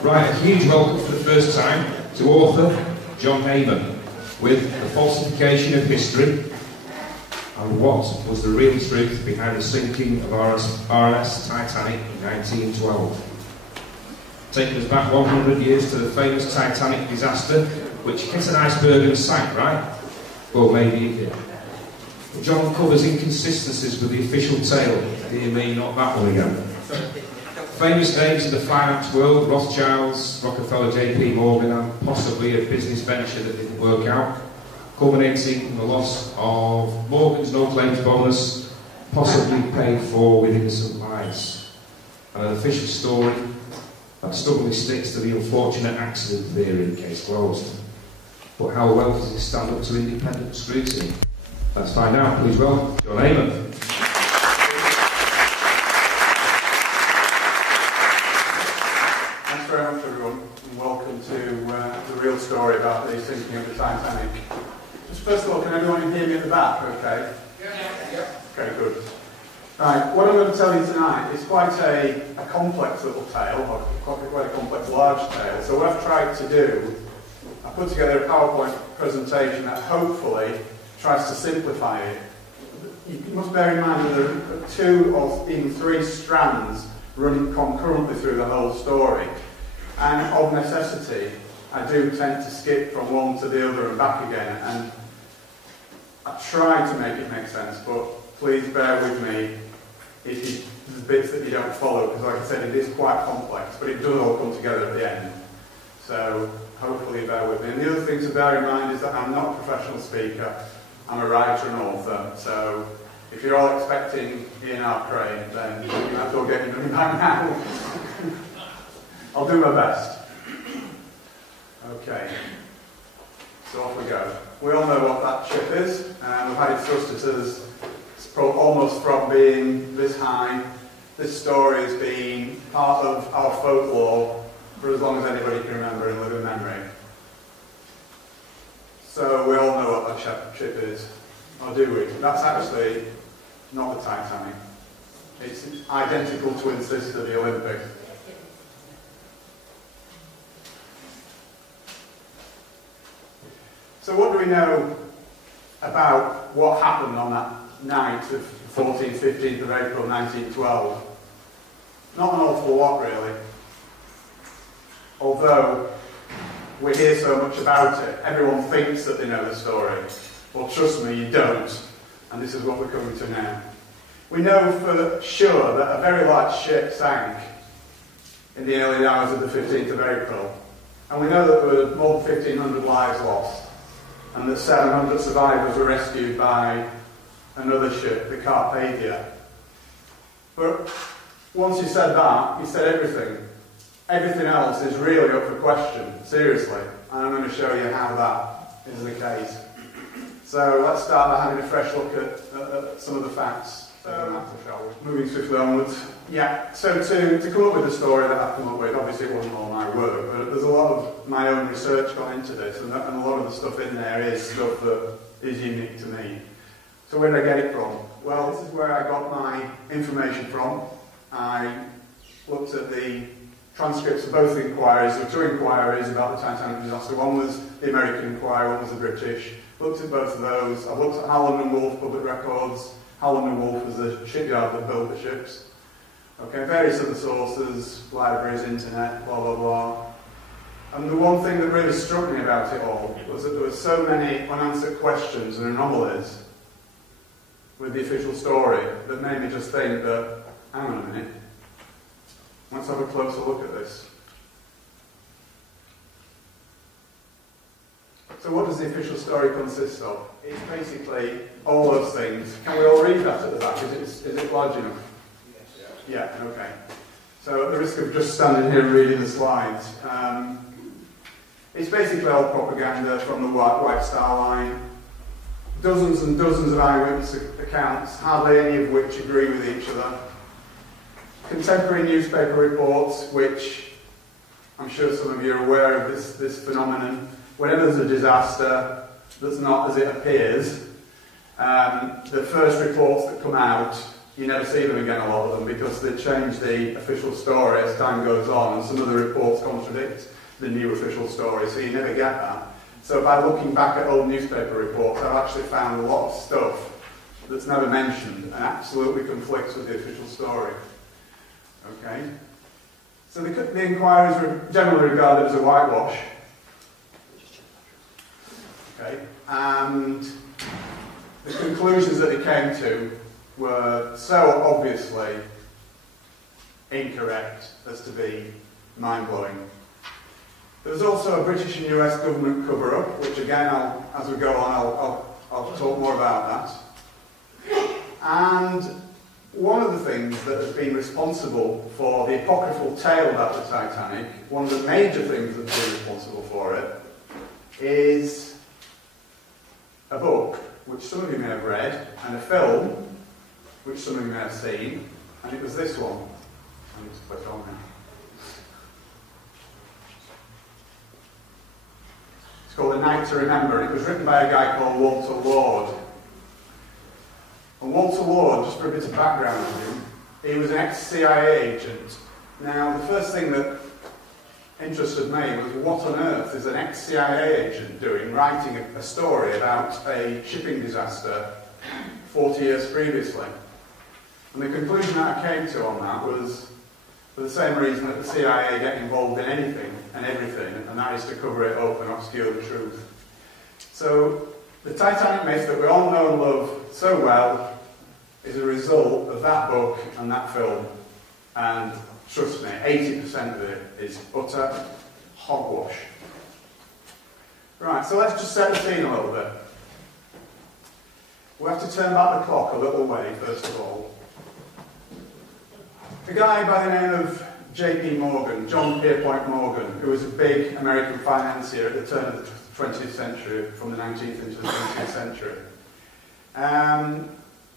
Right, a huge welcome for the first time to author John Heyman with The Falsification of History and What Was the Real Truth Behind the Sinking of RMS Titanic in 1912. Taking us back 100 years to the famous Titanic disaster, which hit an iceberg and sank, right? Well, maybe it did. But John covers inconsistencies with the official tale. Dear me, not that one again. Famous names in the finance world, Rothschilds, Rockefeller, JP Morgan, and possibly a business venture that didn't work out, culminating in the loss of Morgan's no-claims bonus, possibly paid for with innocent lives. And an official story that stubbornly sticks to the unfortunate accident theory, case closed. But how well does it stand up to independent scrutiny? Let's find out. Please welcome John Heyman. Thanks very much, everyone, and welcome to the real story about the sinking of the Titanic. Just first of all, can everyone hear me at the back? Okay. Yeah. Okay, good. Right, what I'm going to tell you tonight is quite a complex little tale, or quite a complex large tale. So what I've tried to do, I put together a PowerPoint presentation that hopefully tries to simplify it. You must bear in mind that there are 2 or even 3 strands running concurrently through the whole story. And of necessity, I do tend to skip from one to the other and back again. And I try to make it make sense, but please bear with me if there's bits that you don't follow, because like I said, it is quite complex, but it does all come together at the end. So hopefully bear with me. And the other thing to bear in mind is that I'm not a professional speaker, I'm a writer and author, so if you're all expecting Ian R. Crane, then you have to all get your money back now. I'll do my best. Okay, so off we go. We all know what that ship is, and we've had it thrusted as almost from being this high. This story has been part of our folklore for as long as anybody can remember in living memory. So we all know what that ship is, or do we? That's actually not the Titanic. It's identical twin sister, the Olympic. So what do we know about what happened on that night of 14th, 15th of April 1912? Not an awful lot, really. Although we hear so much about it, everyone thinks that they know the story. Well, trust me, you don't. And this is what we're coming to now. We know for sure that a very large ship sank in the early hours of the 15th of April. And we know that there were more than 1,500 lives lost, and that 700 survivors were rescued by another ship, the Carpathia. But once you said that, you said everything. Everything else is really up for question, seriously. And I'm going to show you how that is the case. So let's start by having a fresh look at some of the facts that matter, shall we? Moving swiftly onwards. Yeah, so to come up with the story that I've come up with, obviously it wasn't all my work, but there's a lot of my own research gone into this, and a lot of the stuff in there is stuff that is unique to me. So where did I get it from? Well, this is where I got my information from. I looked at the transcripts of both inquiries. There were 2 inquiries about the Titanic disaster. One was the American inquiry, one was the British. Looked at both of those. I looked at Howland and Wolff public records. Howland and Wolff was the shipyard that built the ships. Okay, various other sources, libraries, internet, blah, blah, blah. And the one thing that really struck me about it all was that there were so many unanswered questions and anomalies with the official story that made me just think that, hang on a minute, let's have a closer look at this. So what does the official story consist of? It's basically all those things. Can we all read that at the back? Is it large enough? Yes. Yeah, okay. So at the risk of just standing here and reading the slides, it's basically all propaganda from the White Star Line. Dozens and dozens of eyewitness accounts, hardly any of which agree with each other. Contemporary newspaper reports, which I'm sure some of you are aware of this phenomenon. Whenever there's a disaster that's not as it appears, the first reports that come out you never see them again, a lot of them, because they change the official story as time goes on, and some of the reports contradict the new official story, so you never get that. So by looking back at old newspaper reports, I've actually found a lot of stuff that's never mentioned and absolutely conflicts with the official story. Okay? So the inquiries were generally regarded as a whitewash. Okay? And the conclusions that they came to were so obviously incorrect as to be mind-blowing. There was also a British and US government cover-up, which again, as we go on, I'll talk more about that. And one of the things that has been responsible for the apocryphal tale about the Titanic, one of the major things that's been responsible for it, is a book, which some of you may have read, and a film, which some of you may have seen, and it was this one. Let me just put it on now. It's called A Night to Remember. It was written by a guy called Walter Lord. And Walter Lord, just for a bit of background on him, he was an ex-CIA agent. Now, the first thing that interested me was what on earth is an ex-CIA agent doing writing a story about a shipping disaster 40 years previously. And the conclusion that I came to on that was for the same reason that the CIA get involved in anything and everything, and that is to cover it up and obscure the truth. So the Titanic myth that we all know and love so well is a result of that book and that film. And trust me, 80% of it is utter hogwash. Right, so let's just set the scene a little bit. We have to turn back the clock a little way, first of all. A guy by the name of J.P. Morgan, John Pierpont Morgan, who was a big American financier at the turn of the 20th century, from the 19th into the 20th century.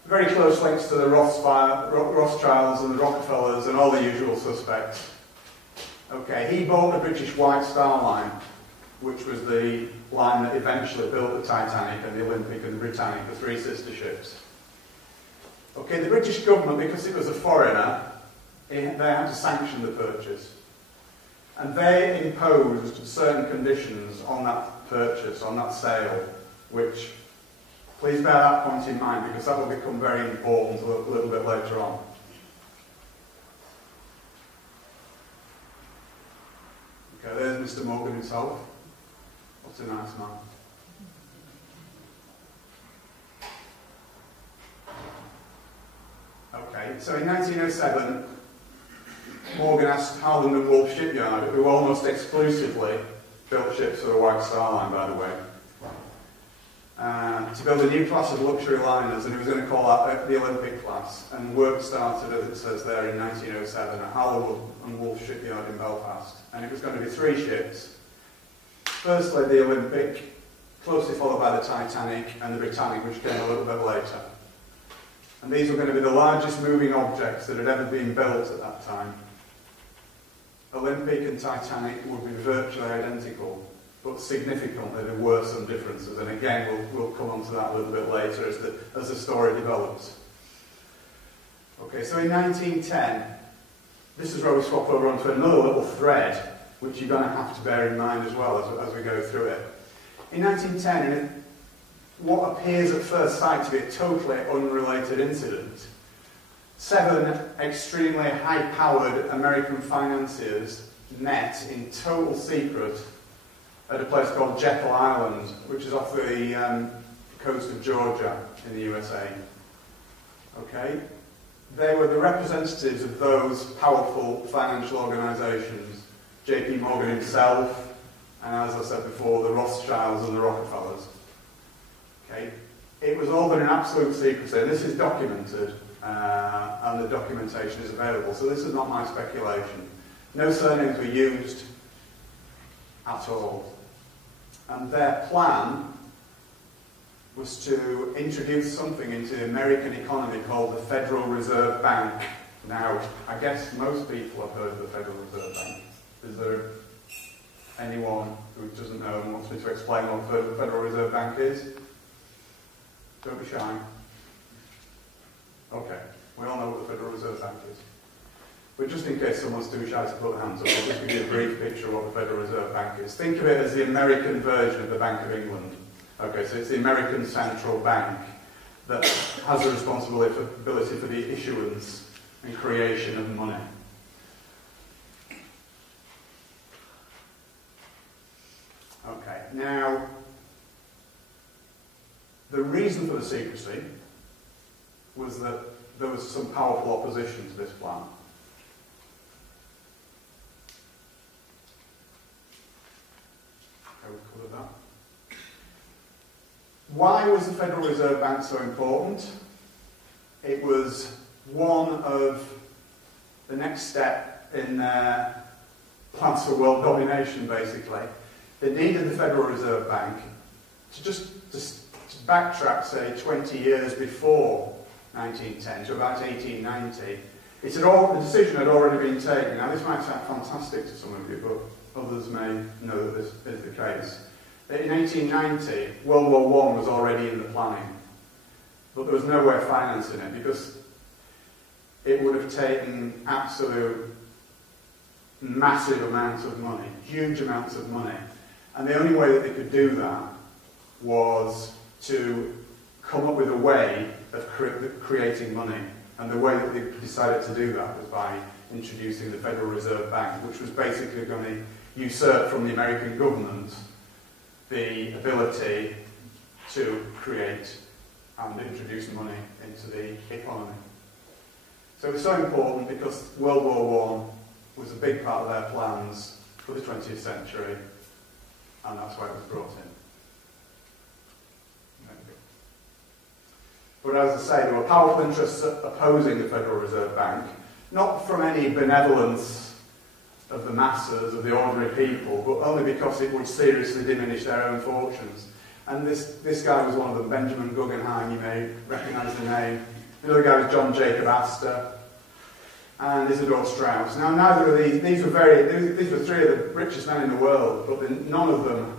Very close links to the Rothschilds and the Rockefellers and all the usual suspects. Okay, he bought the British White Star Line, which was the line that eventually built the Titanic and the Olympic and the Britannic, the three sister ships. Okay, the British government, because it was a foreigner, they had to sanction the purchase. And they imposed certain conditions on that purchase, on that sale, which, please bear that point in mind, because that will become very important a little bit later on. Okay, there's Mr. Morgan himself. What a nice man. Okay, so in 1907, Morgan asked Harland and Wolff Shipyard, who almost exclusively built ships for the White Star Line, by the way, to build a new class of luxury liners, and he was going to call that the Olympic class. And work started, as it says there, in 1907 at Harland and Wolff Shipyard in Belfast. And it was going to be three ships. Firstly, the Olympic, closely followed by the Titanic and the Britannic, which came a little bit later. And these were going to be the largest moving objects that had ever been built at that time. Olympic and Titanic would be virtually identical, but significantly there were some differences. And again, we'll come on to that a little bit later as the story develops. Okay, so in 1910, this is where we swap over onto another little thread, which you're going to have to bear in mind as well as we go through it. In 1910, in what appears at first sight to be a totally unrelated incident, 7 extremely high-powered American financiers met in total secret at a place called Jekyll Island, which is off the coast of Georgia in the USA. Okay? They were the representatives of those powerful financial organisations, J.P. Morgan himself, and as I said before, the Rothschilds and the Rockefellers. Okay? It was all done in absolute secrecy, and this is documented, and the documentation is available, so this is not my speculation. No surnames were used at all. And their plan was to introduce something into the American economy called the Federal Reserve Bank. Now, I guess most people have heard of the Federal Reserve Bank. Is there anyone who doesn't know and wants me to explain what the Federal Reserve Bank is? Don't be shy. Okay. We all know what the Federal Reserve Bank is. But just in case someone's too shy to put their hands up, I'll just give you a brief picture of what the Federal Reserve Bank is. Think of it as the American version of the Bank of England. Okay, so it's the American central bank that has the responsibility for the issuance and creation of money. Okay, now, the reason for the secrecy was that there was some powerful opposition to this plan. Okay, we've covered that. Why was the Federal Reserve Bank so important? It was one of the next step in their plans for world domination, basically. They needed the Federal Reserve Bank to just backtrack, say, 20 years before 1910 to about 1890. The decision had already been taken. Now, this might sound fantastic to some of you, but others may know that this is the case. In 1890, World War I was already in the planning, but there was no way of financing it because it would have taken absolute massive amounts of money, huge amounts of money. And the only way that they could do that was to come up with a way of creating money. And the way that they decided to do that was by introducing the Federal Reserve Bank, which was basically going to usurp from the American government the ability to create and introduce money into the economy. So it was so important because World War I was a big part of their plans for the 20th century, and that's why it was brought in. But as I say, there were powerful interests opposing the Federal Reserve Bank, not from any benevolence of the masses, of the ordinary people, but only because it would seriously diminish their own fortunes. And this guy was one of them, Benjamin Guggenheim, you may recognise the name. Another guy was John Jacob Astor, and Isidor Straus. Now, neither of these were three of the richest men in the world, but none of them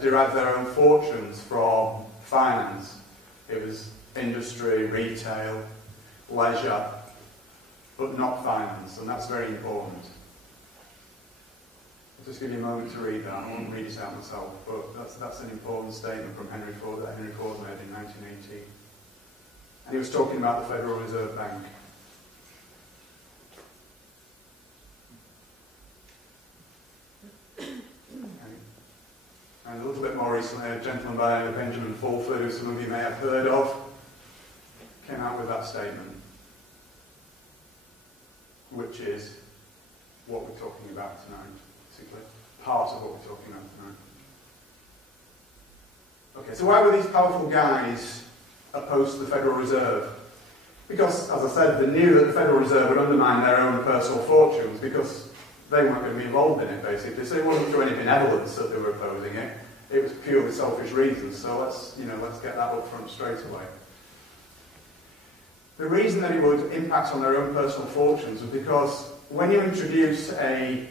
derived their own fortunes from finance. It was industry, retail, leisure, but not finance, and that's very important. I'll just give you a moment to read that. I won't read it out myself, but that's an important statement from Henry Ford that Henry Ford made in 1918. And he was talking about the Federal Reserve Bank. And a little bit more recently, a gentleman by the name of Benjamin Fulford, who some of you may have heard of, came out with that statement, which is what we're talking about tonight, basically. Part of what we're talking about tonight. Okay, so why were these powerful guys opposed to the Federal Reserve? Because, as I said, they knew that the Federal Reserve would undermine their own personal fortunes because they weren't going to be involved in it, basically. So it wasn't through any benevolence that they were opposing it. It was purely selfish reasons. So let's get that up front straight away. The reason that it would impact on their own personal fortunes was because when you introduce a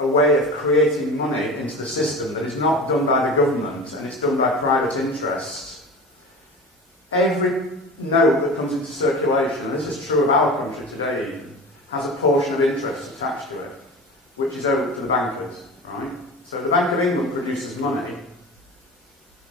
way of creating money into the system that is not done by the government and it's done by private interests, every note that comes into circulation, and this is true of our country today even, has a portion of interest attached to it, which is owed to the bankers, right? So the Bank of England produces money,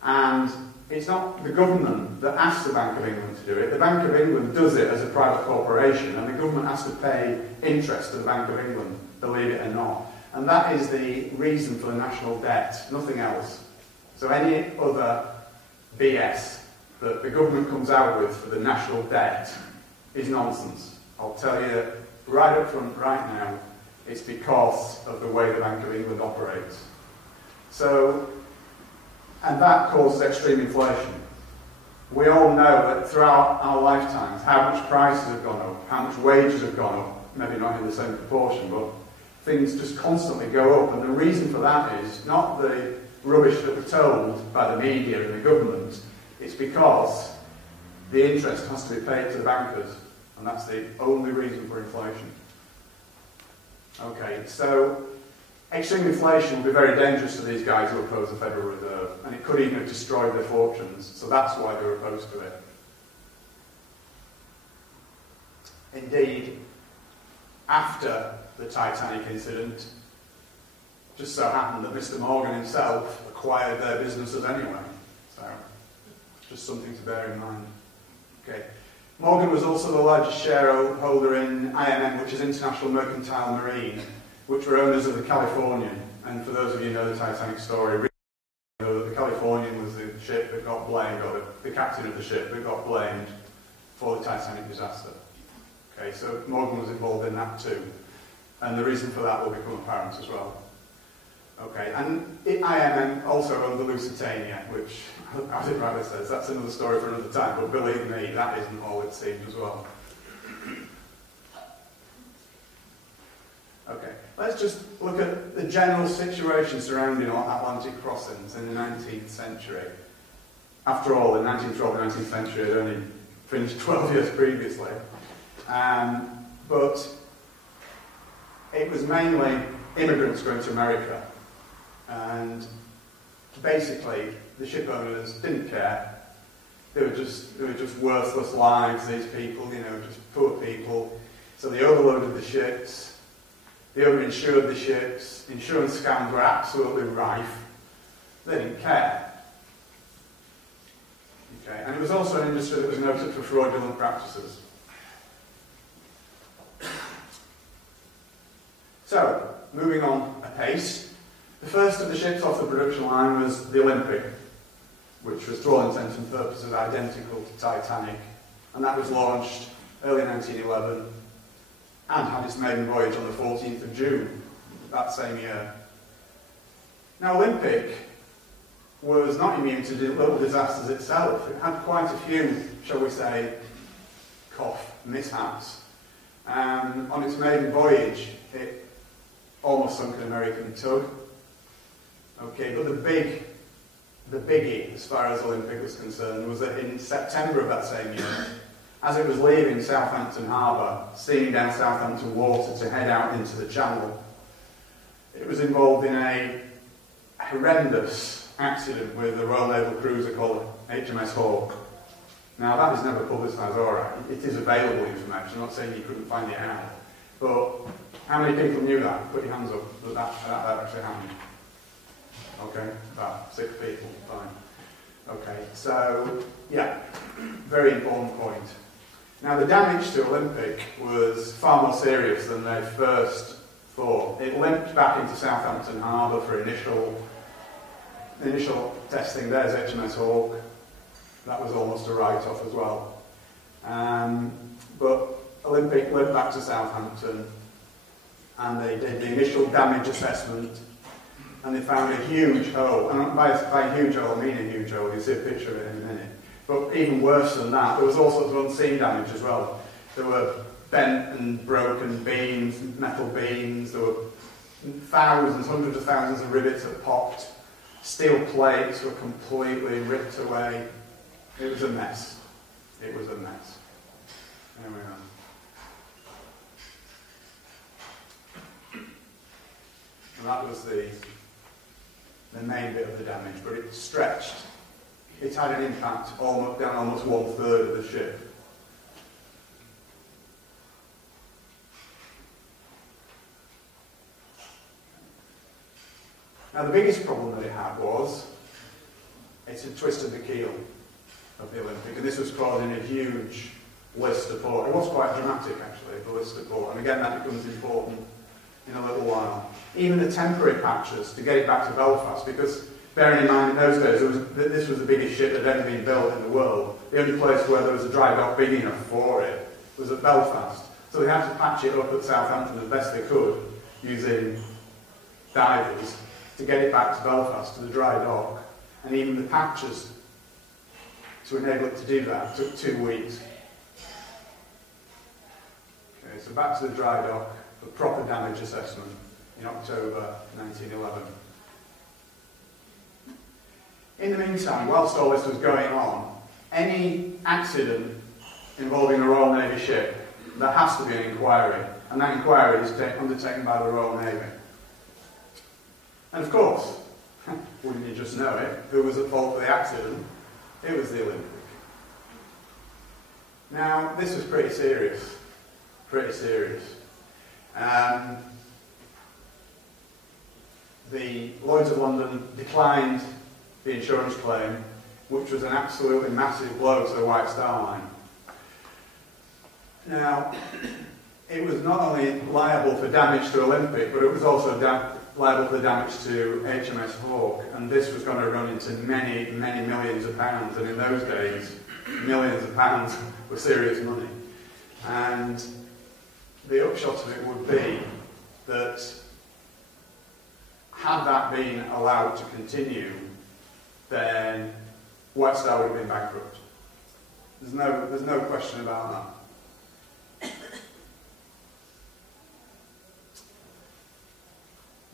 and it's not the government that asks the Bank of England to do it. The Bank of England does it as a private corporation, and the government has to pay interest to the Bank of England, believe it or not. And that is the reason for the national debt, nothing else. So any other BS that the government comes out with for the national debt is nonsense. I'll tell you right up front, right now, it's because of the way the Bank of England operates. So, and that causes extreme inflation. We all know that throughout our lifetimes how much prices have gone up, how much wages have gone up, maybe not in the same proportion, but things just constantly go up. And the reason for that is not the rubbish that we're told by the media and the government, it's because the interest has to be paid to the bankers, and that's the only reason for inflation. Okay, so extreme inflation will be very dangerous to these guys who oppose the Federal Reserve, and it could even have destroyed their fortunes, so that's why they're opposed to it. Indeed, after the Titanic incident, just so happened that Mr. Morgan himself acquired their businesses anyway. So, just something to bear in mind. Okay. Morgan was also the largest shareholder in IMM, which is International Mercantile Marine, which were owners of the Californian. And for those of you who know the Titanic story, you know that the Californian was the ship that got blamed, or the captain of the ship that got blamed for the Titanic disaster. Okay, so Morgan was involved in that too. And the reason for that will become apparent as well. Okay, and IMM also owned the Lusitania, which, as it rightly says, that's another story for another time, but believe me, that isn't all it seemed as well. Okay, let's just look at the general situation surrounding Atlantic crossings in the 19th century. After all, the 1912 and 19th century had only finished 12 years previously. But it was mainly immigrants going to America. And basically, the ship owners didn't care. They were just worthless lives, these people, you know, just poor people. So they overloaded the ships. They overinsured the ships. Insurance scams were absolutely rife. They didn't care. Okay, and it was also an industry that was noted for fraudulent practices. So, moving on apace. The first of the ships off the production line was the Olympic, which was, to all intents and purposes, identical to Titanic, and that was launched early 1911 and had its maiden voyage on the 14th of June that same year. Now, Olympic was not immune to little disasters itself. It had quite a few, shall we say, mishaps. On its maiden voyage, it almost sunk an American tug. Okay, but the biggie, as far as Olympic was concerned, was that in September of that same year, as it was leaving Southampton Harbour, steaming down Southampton water to head out into the Channel, it was involved in a horrendous accident with a Royal Naval cruiser called HMS Hawke. Now, that was never publicised, alright. It is available information. I'm not saying you couldn't find it out. But how many people knew that? Put your hands up that actually happened. Okay, about 6 people, fine. Okay, so, yeah, very important point. Now, the damage to Olympic was far more serious than they first thought. It limped back into Southampton Harbour for initial testing. There's HMS Hawke. That was almost a write-off as well. But Olympic went back to Southampton and they did the initial damage assessment and they found a huge hole. And by a huge hole, I mean a huge hole. You'll see a picture of it in a minute. But even worse than that, there was all sorts of unseen damage as well. There were bent and broken beams, metal beams. There were thousands, hundreds of thousands of rivets that popped. Steel plates were completely ripped away. It was a mess. It was a mess. There we are. And that was the main bit of the damage, but it stretched. It had an impact down almost 1/3 of the ship. Now the biggest problem that it had was it had twisted the keel of the Olympic, and this was causing a huge list of port. It was quite dramatic actually, the list of port, and again that becomes important in a little while. Even the temporary patches to get it back to Belfast, because bearing in mind in those days this was the biggest ship that had ever been built in the world. The only place where there was a dry dock big enough for it was at Belfast. So they had to patch it up at Southampton as best they could using divers to get it back to Belfast, to the dry dock. And even the patches to enable it to do that took 2 weeks. Okay, so back to the dry dock for proper damage assessment in October 1911. In the meantime, whilst all this was going on, any accident involving a Royal Navy ship, there has to be an inquiry, and that inquiry is undertaken by the Royal Navy. And of course, wouldn't you just know it, who was at fault for the accident? It was the Olympic. Now, this was pretty serious. pretty serious. The Lloyd's of London declined the insurance claim, which was an absolutely massive blow to the White Star Line. Now, it was not only liable for damage to Olympic, but it was also liable for damage to HMS Hawke, and this was going to run into many, many millions of pounds, and in those days, millions of pounds were serious money. And the upshot of it would be that had that been allowed to continue, then White Star would have been bankrupt. There's no question about that.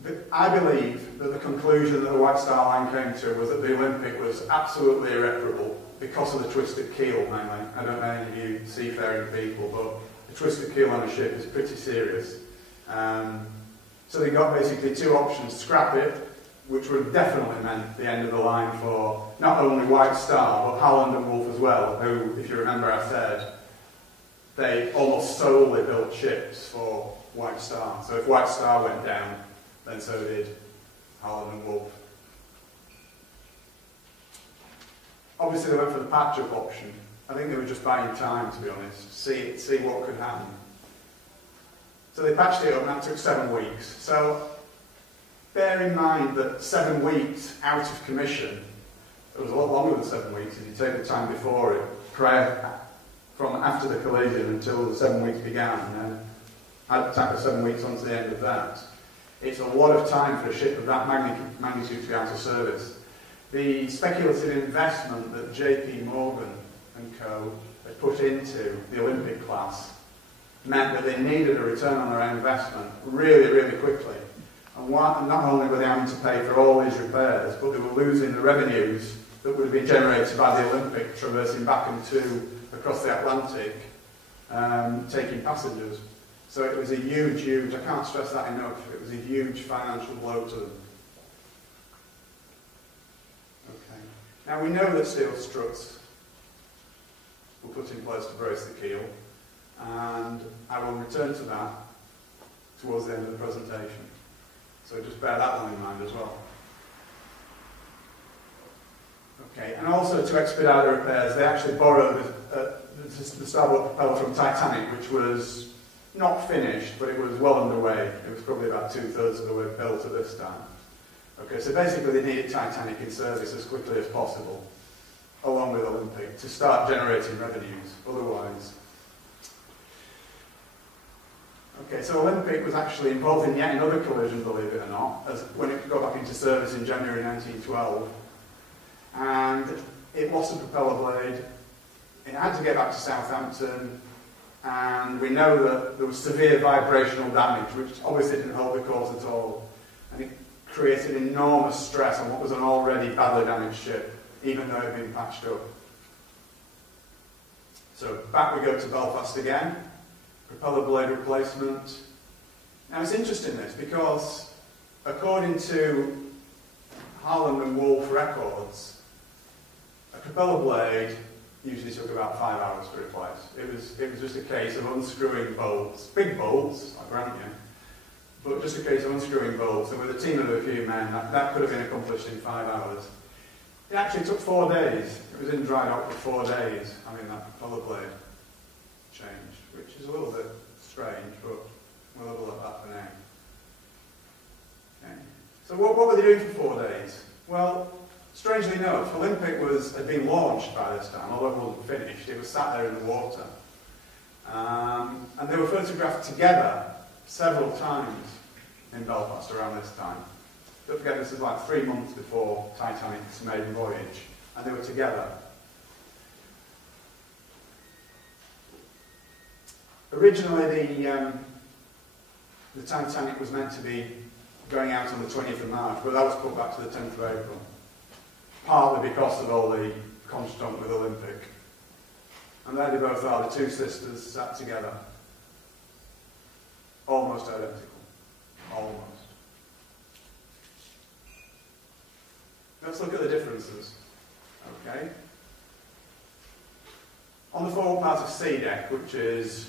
But I believe that the conclusion that the White Star Line came to was that the Olympic was absolutely irreparable because of the twisted keel, mainly. I don't know any of you seafaring people, but the twisted keel on a ship is pretty serious. So they got basically two options: scrap it, which would have definitely meant the end of the line for not only White Star, but Holland and Wolff as well, who, if you remember I said, they almost solely built ships for White Star. So if White Star went down, then so did Holland and Wolff. Obviously they went for the patch-up option. I think they were just buying time, to be honest, see what could happen. So they patched it up, and that took 7 weeks. So bear in mind that 7 weeks out of commission, it was a lot longer than 7 weeks if you take the time before it, from after the collision until the 7 weeks began, and then add tack of 7 weeks onto the end of that. It's a lot of time for a ship of that magnitude to be out of service. The speculative investment that JP Morgan and co. had put into the Olympic class meant that they needed a return on their investment really, really quickly. And not only were they having to pay for all these repairs, but they were losing the revenues that would have been generated by the Olympic traversing back across the Atlantic, taking passengers. So it was a huge, I can't stress that enough, it was a huge financial blow to them. Okay. Now we know that steel struts were put in place to brace the keel, and I will return to that towards the end of the presentation. So just bear that one in mind as well. Okay, and also to expedite the repairs, they actually borrowed the starboard propeller from Titanic, which was not finished, but it was well underway. It was probably about 2/3 of the way built at this time. Okay, so basically they needed Titanic in service as quickly as possible, along with Olympic, to start generating revenues. Otherwise... Okay, so Olympic was actually involved in yet another collision, believe it or not, when it got back into service in January 1912. And it lost a propeller blade. It had to get back to Southampton. And we know that there was severe vibrational damage, which obviously didn't hold the course at all. And it created enormous stress on what was an already badly damaged ship, even though it had been patched up. So back we go to Belfast again. Propeller blade replacement. Now it's interesting this, because according to Holland and Wolff records, a propeller blade usually took about 5 hours to replace. It was just a case of unscrewing bolts, big bolts, I grant you, but just a case of unscrewing bolts, and with a team of a few men, that could have been accomplished in 5 hours. It actually took 4 days. It was in dry dock for 4 days, having that propeller blade changed, which is a little bit strange, but we'll have a look at that for now. Okay. So what were they doing for 4 days? Well, strangely enough, Olympic had been launched by this time, although it wasn't finished. It was sat there in the water. And they were photographed together several times in Belfast around this time. Don't forget, this is like 3 months before Titanic's maiden voyage, and they were together. Originally, the Titanic was meant to be going out on the 20th of March, but that was put back to the 10th of April, partly because of all the contretemps with Olympic. And there they both are, the two sisters sat together, almost identical, almost. Let's look at the differences, okay? On the forward part of C deck, which is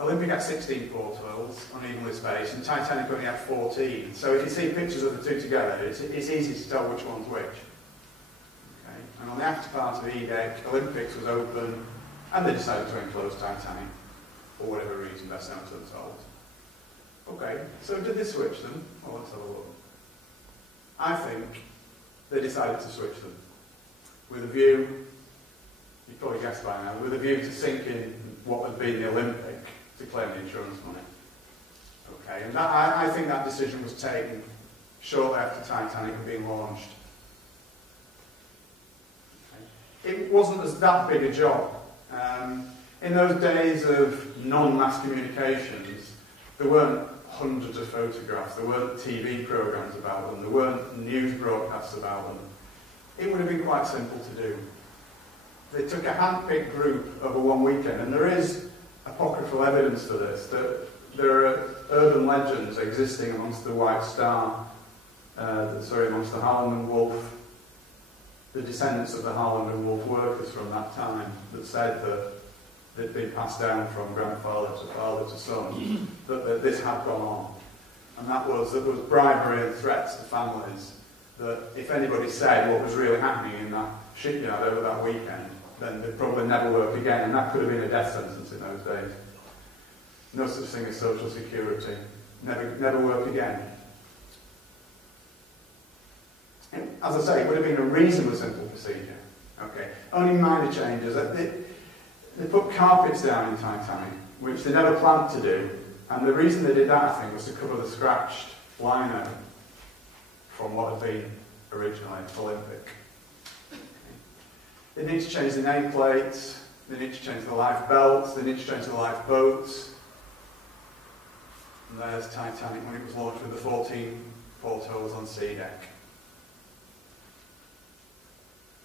Olympic had 16 portholes, unevenly spaced, and Titanic only had 14. So if you see pictures of the two together, it's easy to tell which one's which. Okay. And on the after part of E-deck, Olympics was open, and they decided to enclose Titanic, for whatever reason, best known to themselves. Okay, so did they switch them? Well, let's have a look. I think they decided to switch them, with a view, you probably guessed by now, with a view to sinking what had been the Olympic to claim the insurance money. Okay, and that, I think that decision was taken shortly after Titanic had been launched. Okay. It wasn't as that big a job. In those days of non-mass communications, there weren't hundreds of photographs, there weren't TV programmes about them, there weren't news broadcasts about them. It would have been quite simple to do. They took a hand-picked group over one weekend, and there is apocryphal evidence for this, that there are urban legends existing amongst the White Star, amongst the Harland and Wolff, the descendants of the Harland and Wolff workers from that time, that said that they'd been passed down from grandfather to father to son, that this had gone on. And that was bribery and threats to families, that if anybody said what was really happening in that shipyard over that weekend, then they'd probably never work again, and that could have been a death sentence in those days. No such thing as social security. Never work again. And as I say, it would have been a reasonably simple procedure. Okay, only minor changes. They put carpets down in Titanic, which they never planned to do, and the reason they did that, I think, was to cover the scratched liner from what had been originally Olympic. They need to change the nameplates, they need to change the life belts, they need to change the lifeboats. And there's Titanic when it was launched with the 14 portholes on sea deck.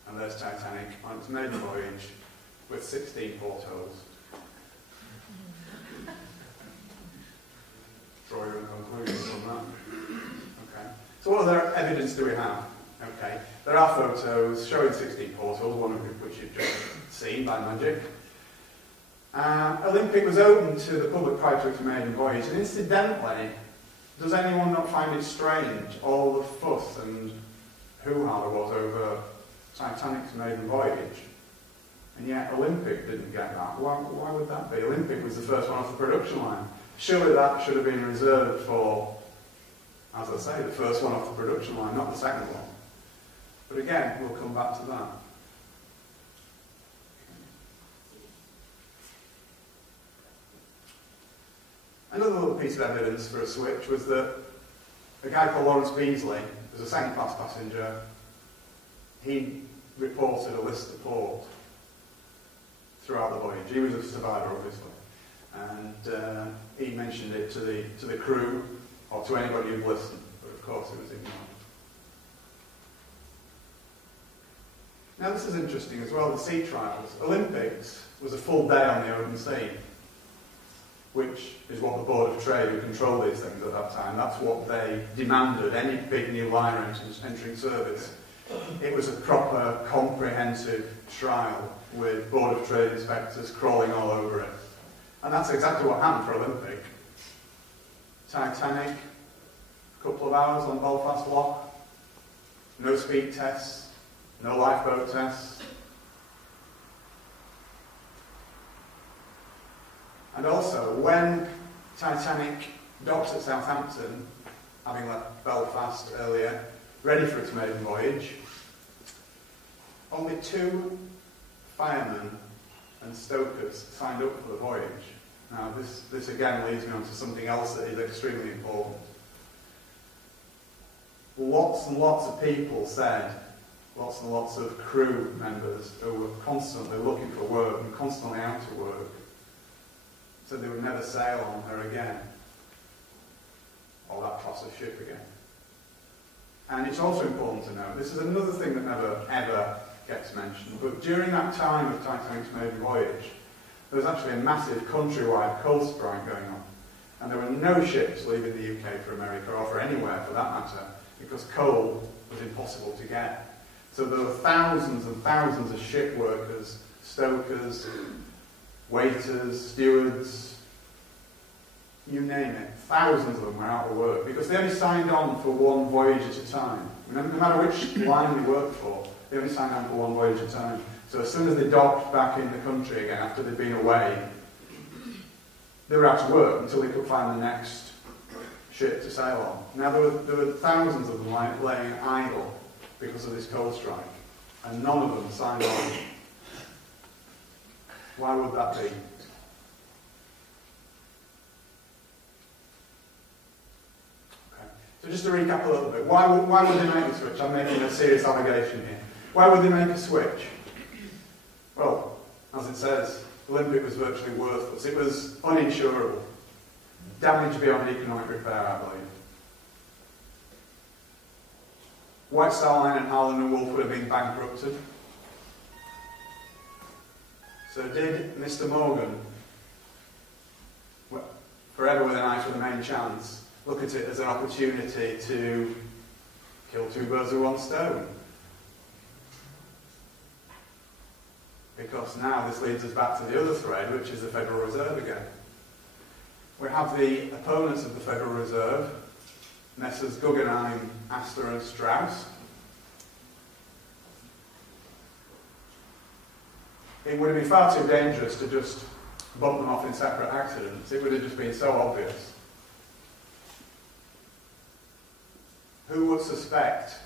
And there's Titanic on its maiden voyage with 16 portholes. Draw your own conclusions from that. Okay. So what other evidence do we have? Okay. There are photos showing 16 portholes, one of which you've just seen by magic. Olympic was open to the public prior to its maiden voyage, and incidentally, does anyone not find it strange, all the fuss and hoo-ha there was over Titanic's maiden voyage? And yet Olympic didn't get that. Why would that be? Olympic was the first one off the production line. Surely that should have been reserved for, as I say, the first one off the production line, not the second one. But again, we'll come back to that. Another little piece of evidence for a switch was that a guy called Lawrence Beasley was a second-class passenger. He reported a list of port throughout the voyage. He was a survivor, obviously, and he mentioned it to the crew or to anybody who'd listened, but of course it was ignored. Now this is interesting as well, the sea trials. Olympics was a full day on the open sea, which is what the Board of Trade, who controlled these things at that time, that's what they demanded, any big new liner entering service. It was a proper, comprehensive trial with Board of Trade inspectors crawling all over it. And that's exactly what happened for Olympic. Titanic, a couple of hours on Belfast Lock, no speed tests, no lifeboat tests. And also, when Titanic docked at Southampton, having left Belfast earlier, ready for its maiden voyage, only 2 firemen and stokers signed up for the voyage. Now, this again leads me on to something else that is extremely important. Lots and lots of people said, lots and lots of crew members who were constantly looking for work and constantly out of work, said they would never sail on her again, or that class of ship again. And it's also important to note, this is another thing that never ever gets mentioned, but during that time of Titanic's maiden voyage, there was actually a massive countrywide coal strike going on. And there were no ships leaving the UK for America, or for anywhere for that matter, because coal was impossible to get. So there were thousands and thousands of ship workers, stokers, waiters, stewards, you name it. Thousands of them were out of work because they only signed on for one voyage at a time. No matter which line they worked for, they only signed on for one voyage at a time. So as soon as they docked back in the country again after they'd been away, they were out of work until they could find the next ship to sail on. Now there were thousands of them laying idle because of this coal strike, and none of them signed on. Why would that be? So just to recap a little bit, why would they make a switch? I'm making a serious allegation here. Why would they make a switch? Well, as it says, Olympic was virtually worthless. It was uninsurable. Damage beyond economic repair, I believe. White Star Line and Harland and Wolff would have been bankrupted. So did Mr. Morgan, forever with an eye for the main chance, look at it as an opportunity to kill two birds with one stone? Because now this leads us back to the other thread, which is the Federal Reserve again. We have the opponents of the Federal Reserve, Messrs. Guggenheim, Astor and Strauss. It would have been far too dangerous to just bump them off in separate accidents. It would have just been so obvious. Who would suspect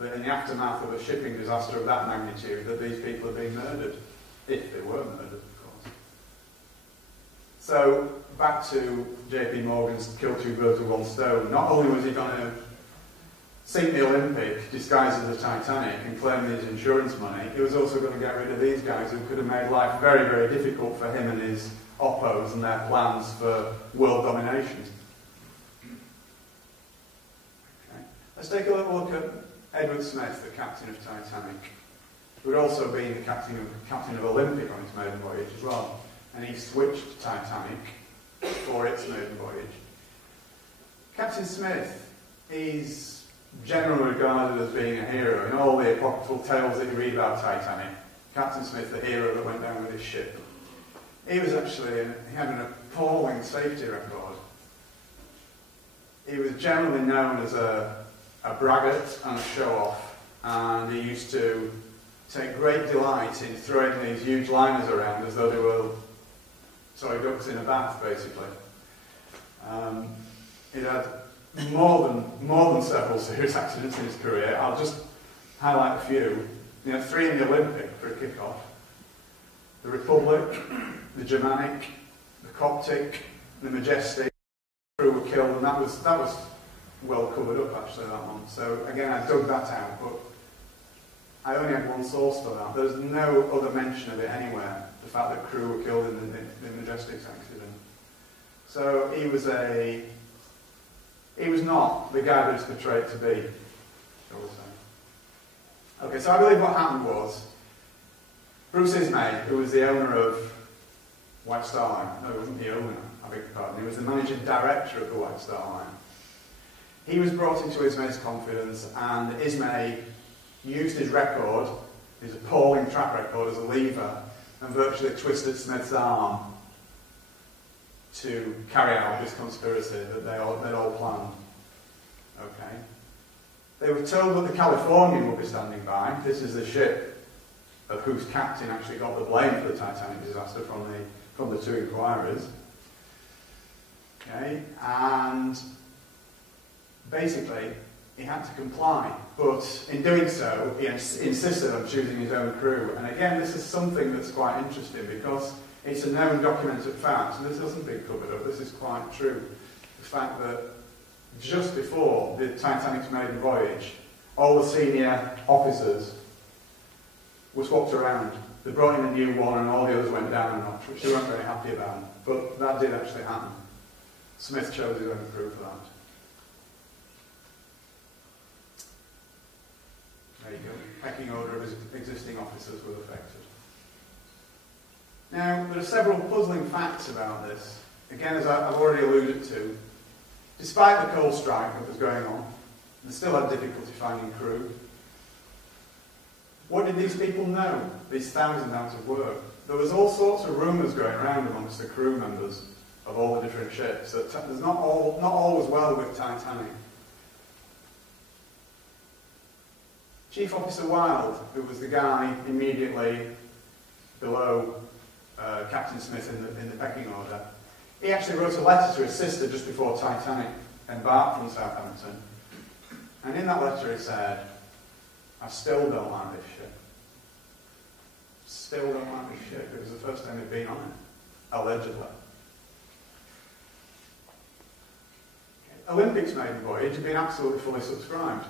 that in the aftermath of a shipping disaster of that magnitude that these people are being murdered? If they were murdered, of course. So, back to JP Morgan's kill two birds with one stone. Not only was he going to sink the Olympic disguised as the Titanic and claim his insurance money, he was also going to get rid of these guys who could have made life very, very difficult for him and his oppos and their plans for world domination. Okay. Let's take a little look at Edward Smith, the captain of Titanic, who had also been the captain of Olympic on his maiden voyage as well. And he switched to Titanic for its maiden voyage. Captain Smith is generally regarded as being a hero. In all the apocryphal tales that you read about Titanic, Captain Smith, the hero that went down with his ship. He was actually, he had an appalling safety record. He was generally known as a braggart and a show-off, and he used to take great delight in throwing these huge liners around as though they were ducks in a bath, basically. He had more than several serious accidents in his career. I'll just highlight a few. You know, 3 in the Olympic for a kick-off. The Republic, the Germanic, the Coptic, the Majestic. The crew were killed, and that was well covered up actually, that one. So again, I dug that out, but I only had one source for that. There's no other mention of it anywhere. The fact that crew were killed in the Majestic's accident. So he was not the guy that he's portrayed to be, shall we say. Okay, so I believe what happened was, Bruce Ismay, who was the owner of White Star Line, no, he wasn't the owner, I beg your pardon, he was the managing director of the White Star Line. He was brought into Ismay's confidence, and Ismay used his record, his appalling track record as a lever, and virtually twisted Smith's arm to carry out this conspiracy that they'd all planned. Okay. They were told that the Californian would be standing by. This is the ship of whose captain actually got the blame for the Titanic disaster from the 2 inquirers. Okay, and basically he had to comply, but in doing so he insisted on choosing his own crew. And again, this is something that's quite interesting because it's a known documented fact, and this hasn't been covered up, this is quite true. The fact that just before the Titanic's maiden voyage, all the senior officers were swapped around. They brought in a new one and all the others went down a notch, which they weren't very happy about. But that did actually happen. Smith chose his own crew for that. There you go. Pecking order of his existing officers was affected. Now, there are several puzzling facts about this. Again, as I've already alluded to, despite the coal strike that was going on, they still had difficulty finding crew. What did these people know, these thousands out of work? There was all sorts of rumours going around amongst the crew members of all the different ships. That there's not all was well with Titanic. Chief Officer Wilde, who was the guy immediately below Captain Smith in the pecking order, he actually wrote a letter to his sister just before Titanic embarked from Southampton. And in that letter he said, "I still don't like this ship. Still don't like this ship." It was the first time he'd been on it, allegedly. Olympics maiden voyage had been absolutely fully subscribed.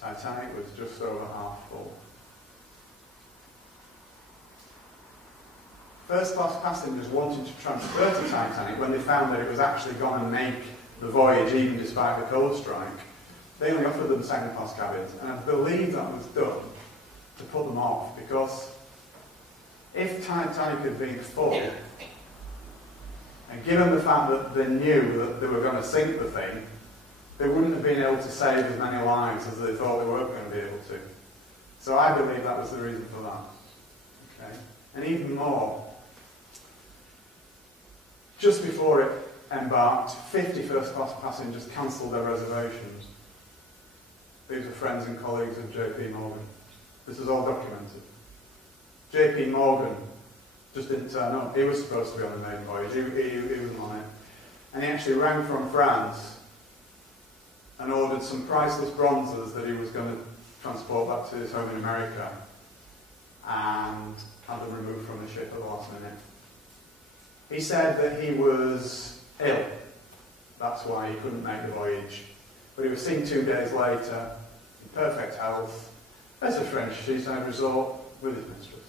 Titanic was just over half full. First class passengers wanting to transfer to Titanic, when they found that it was actually going to make the voyage even despite the coal strike, they only offered them second class cabins, and I believe that was done to put them off, because if Titanic had been full, and given the fact that they knew that they were going to sink the thing, they wouldn't have been able to save as many lives as they thought they weren't going to be able to. So I believe that was the reason for that. Okay? And even more, just before it embarked, 50 first-class passengers cancelled their reservations. These are friends and colleagues of J.P. Morgan. This is all documented. J.P. Morgan just didn't turn up. He was supposed to be on the maiden voyage. He wasn't on it. And he actually rang from France and ordered some priceless bronzes that he was going to transport back to his home in America, and had them removed from the ship at the last minute. He said that he was ill. That's why he couldn't make the voyage. But he was seen 2 days later, in perfect health, at a French seaside resort with his mistress.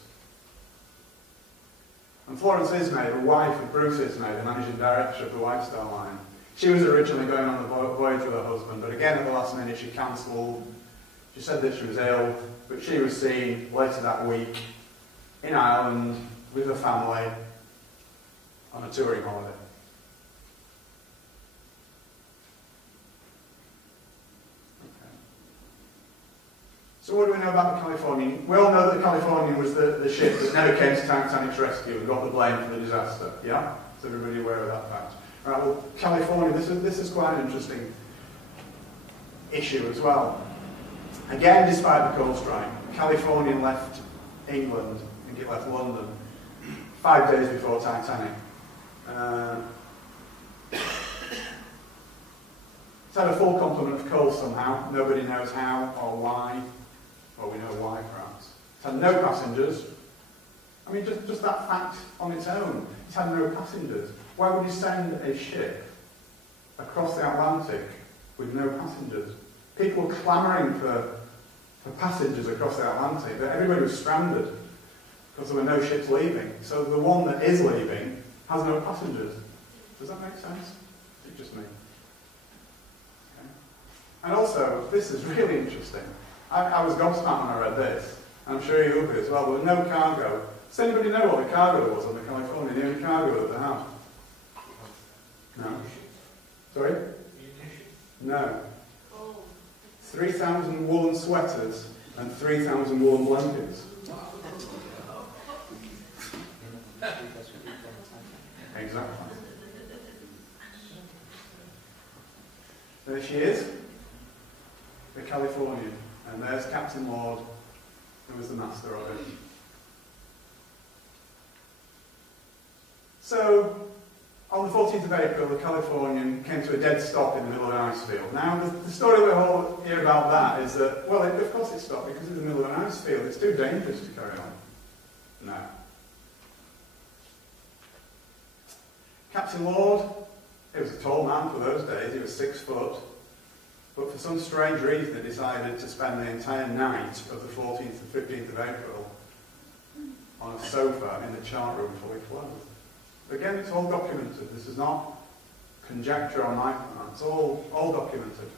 And Florence Ismay, the wife of Bruce Ismay, the managing director of the White Star Line, she was originally going on the voyage with her husband, but again at the last minute she cancelled. She said that she was ill, but she was seen later that week in Ireland with her family on a touring holiday. Okay. So what do we know about the Californian? We all know that the Californian was the ship that never came to Titanic's rescue and got the blame for the disaster. Yeah? Is everybody aware of that fact? Right, well, California, this is quite an interesting issue as well. Again, despite the coal strike, Californian left England, I think it left London, 5 days before Titanic. It's had a full complement of coal somehow. Nobody knows how or why. Well, we know why, perhaps. It's had no passengers. I mean, just that fact on its own. It's had no passengers. Why would you send a ship across the Atlantic with no passengers? People were clamouring for passengers across the Atlantic, but everybody was stranded because there were no ships leaving. So the one that is leaving has no passengers. Does that make sense? Is it just me? Okay. And also, this is really interesting. I was gobsmacked when I read this. I'm sure you will be as well. There was no cargo. Does anybody know what the cargo was on the California? The only cargo that they had? No. Sorry? No. 3,000 woolen sweaters and 3,000 woolen blankets. Exactly. There she is, the Californian, and there's Captain Lord, who was the master of it. So, on the 14th of April, the Californian came to a dead stop in the middle of an ice field. Now, the story we all hear about that is that, well, of course it stopped because it's in the middle of an ice field. It's too dangerous to carry on. No. Captain Lord, he was a tall man for those days. He was 6 foot. But for some strange reason, he decided to spend the entire night of the 14th and 15th of April on a sofa in the chart room fully clothed. Again, it's all documented. This is not conjecture on my part. It's all documented.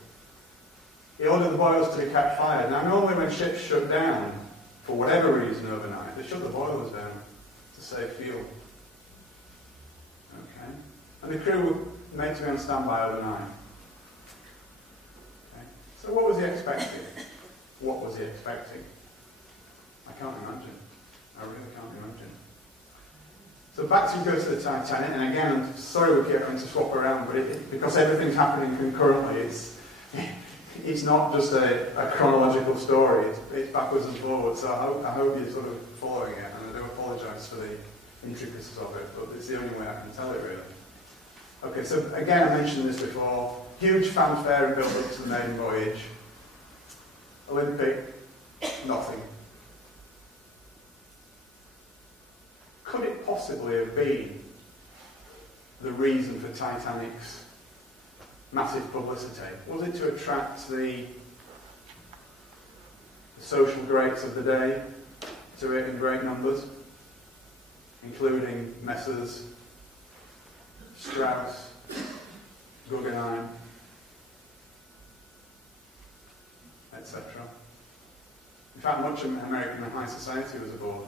He ordered the boilers to be kept fired. Now, normally when ships shut down, for whatever reason overnight, they shut the boilers down to save fuel. Okay? And the crew were made to be on standby overnight. Okay? So what was he expecting? What was he expecting? I can't imagine. I really can't imagine. So back to go to the Titanic, and again, I'm sorry we keep having to swap around, but because everything's happening concurrently, it's not just a chronological story, it's backwards and forwards, so I hope you're sort of following it, and I do apologise for the intricacies of it, but it's the only way I can tell it really. Okay, so again, I mentioned this before, huge fanfare and build-up to the maiden voyage. Olympic, nothing. Could it possibly have been the reason for Titanic's massive publicity? Was it to attract the social greats of the day to it in great numbers, including Messrs. Strauss, Guggenheim, etc.? In fact, much of American high society was aboard.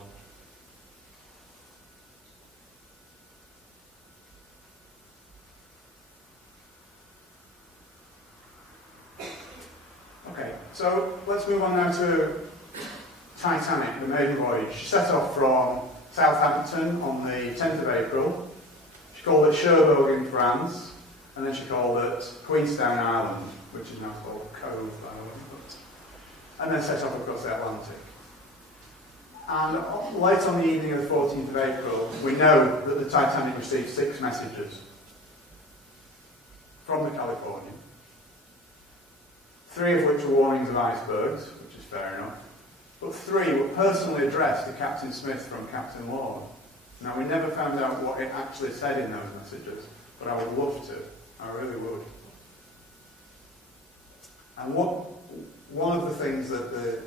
Okay, so let's move on now to Titanic, the maiden voyage. She set off from Southampton on the 10th of April. She called it Cherbourg in France, and then she called it Queenstown Island, which is now called Cove Island, and then set off across the Atlantic. And late on the evening of the 14th of April, we know that the Titanic received 6 messages from the Californian, 3 of which were warnings of icebergs, which is fair enough, but 3 were personally addressed to Captain Smith from Captain Lord. Now, we never found out what it actually said in those messages, but I would love to. I really would. And one of the things that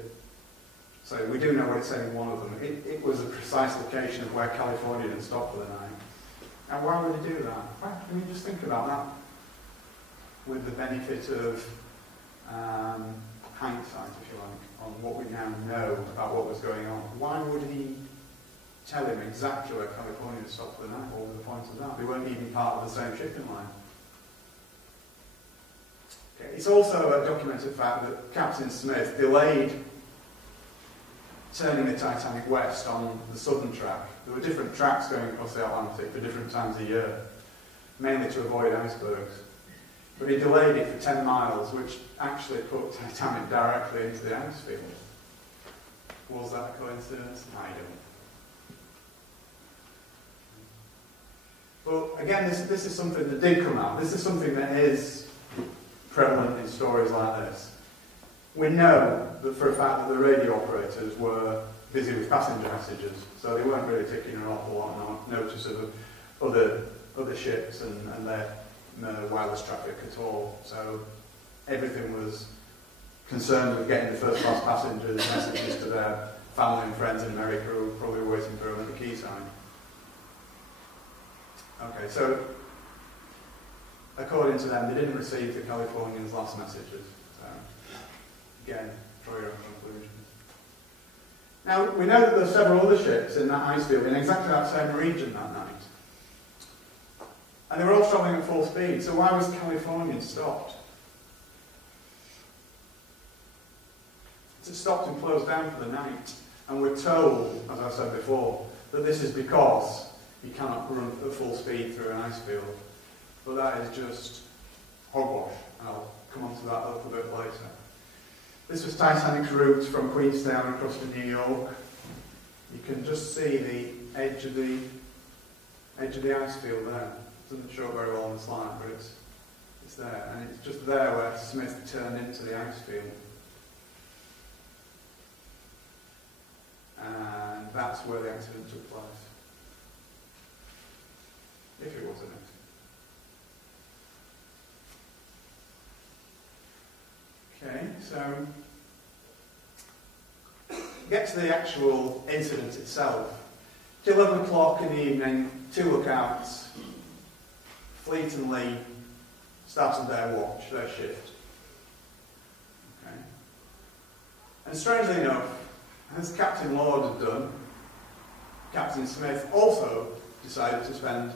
so we do know what it said in one of them. It was a precise location of where California had stopped for the night. And why would he do that? Why, can you just think about that? With the benefit of hindsight, if you like, on what we now know about what was going on. Why would he tell him exactly where California had stopped for the night? What were the points of that? They weren't even part of the same shipping line. Okay. It's also a documented fact that Captain Smith delayed turning the Titanic west on the southern track. There were different tracks going across the Atlantic for different times of year, mainly to avoid icebergs. But he delayed it for 10 miles, which actually put Titanic directly into the ice field. Was that a coincidence? I don't. But again, this is something that did come out. This is something that is prevalent in stories like this. We know that for a fact that the radio operators were busy with passenger messages, so they weren't really taking an awful lot of notice of other ships and their wireless traffic at all. So everything was concerned with getting the first class passengers messages to their family and friends in America who were probably waiting for them at the quayside. Okay, so according to them, they didn't receive the Californians' last messages. So again, draw your own conclusions. Now, we know that there are several other ships in that ice field in exactly that same region that night. And they were all travelling at full speed, so why was Californian stopped? It stopped and closed down for the night. And we're told, as I said before, that this is because you cannot run at full speed through an ice field. But that is just hogwash, and I'll come on to that a little bit later. This was Titanic's route from Queenstown across to New York. You can just see the edge of the ice field there. It doesn't show it very well on the slide, but it's there. And it's just there where Smith turned into the ice field. And that's where the accident took place. If it was an accident. Okay, so get to the actual incident itself. It's 11 o'clock in the evening, 2 lookouts, Fleet and Lee started their watch, their shift. Okay. And strangely enough, as Captain Lord had done, Captain Smith also decided to spend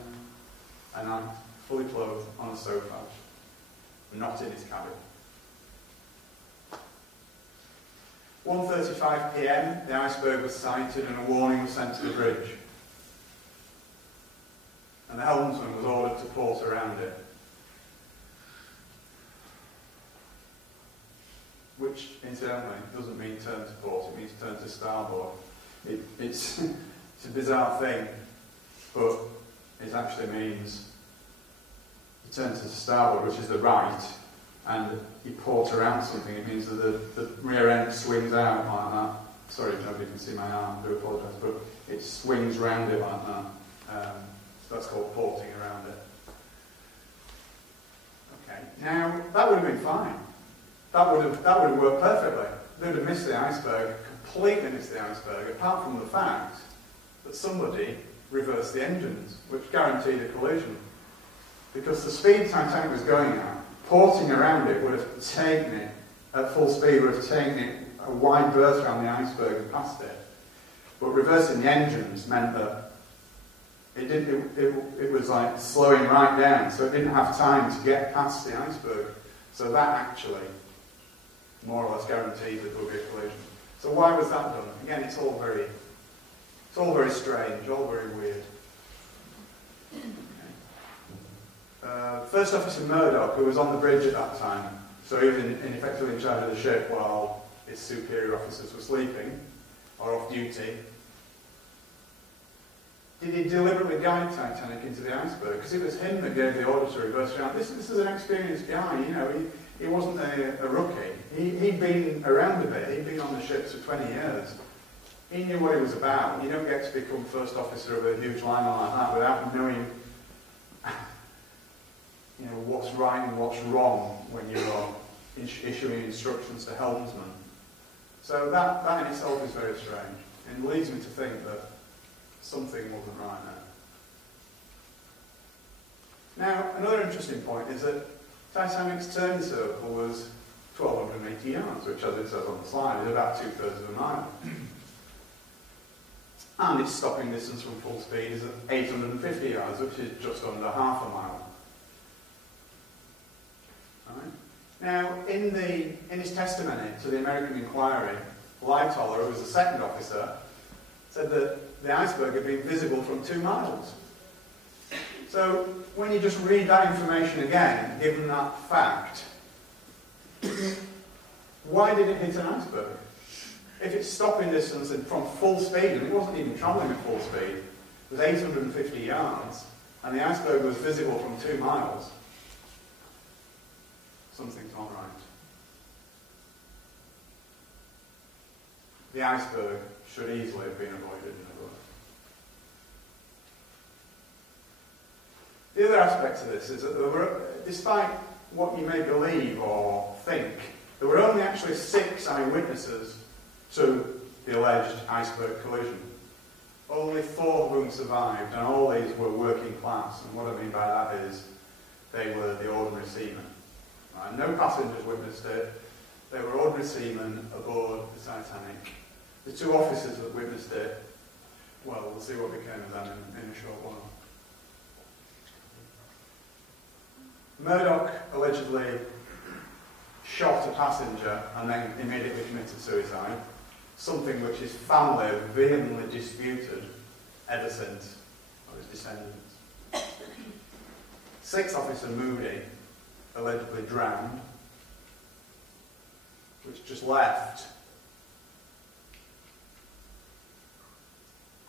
a night fully clothed on a sofa, not in his cabin. 1:35 p.m, the iceberg was sighted and a warning was sent to the bridge. And the helmsman was ordered to port around it. Which, incidentally, doesn't mean turn to port, it means turn to starboard. It's a bizarre thing, but it actually means you turn to starboard, which is the right, and you port around something. It means that the rear end swings out like that. Sorry, nobody can see my arm, I do apologise, but it swings round it like that. So that's called porting around it. Okay, now that would have been fine. That would have worked perfectly. They would have missed the iceberg, completely missed the iceberg, apart from the fact that somebody reversed the engines, which guaranteed a collision. Because the speed Titanic was going at, porting around it would have taken it, at full speed, would have taken it a wide berth around the iceberg and past it. But reversing the engines meant that it was like slowing right down, so it didn't have time to get past the iceberg. So that actually more or less guaranteed that there would be a collision. So why was that done? Again, it's all very strange, all very weird. Okay. First Officer Murdoch, who was on the bridge at that time, so he was effectively in charge of the ship while his superior officers were sleeping or off duty. Did he deliberately guide Titanic into the iceberg? Because it was him that gave the order to reverse around. This is an experienced guy, you know. He wasn't a rookie. He'd been around a bit. He'd been on the ships for 20 years. He knew what he was about. You don't get to become first officer of a huge liner like that without knowing, you know, what's right and what's wrong when you're issuing instructions to helmsmen. So that in itself is very strange, and leads me to think that something wasn't right there. Now, another interesting point is that Titanic's turn circle was 1,280 yards, which, as it says on the slide, is about 2/3 of a mile. And its stopping distance from full speed is at 850 yards, which is just under half a mile. Right. Now, in his testimony to the American inquiry, Lightoller, who was the second officer, said that the iceberg had been visible from 2 miles. So, when you just read that information again, given that fact, why did it hit an iceberg? If its stopping distance and from full speed, and it wasn't even travelling at full speed, it was 850 yards, and the iceberg was visible from 2 miles, something's not right. The iceberg should easily have been avoided in a way. The other aspect of this is that there were, despite what you may believe or think, there were only actually 6 eyewitnesses to the alleged iceberg collision. Only 4 of whom survived, and all these were working class. And what I mean by that is they were the ordinary seamen. Right? No passengers witnessed it. They were ordinary seamen aboard the Titanic. The 2 officers that witnessed it, well, we'll see what became of them in a short while. Murdoch allegedly shot a passenger and then immediately committed suicide, something which his family have vehemently disputed ever since, or his descendants. 6th Officer Moody allegedly drowned, which just left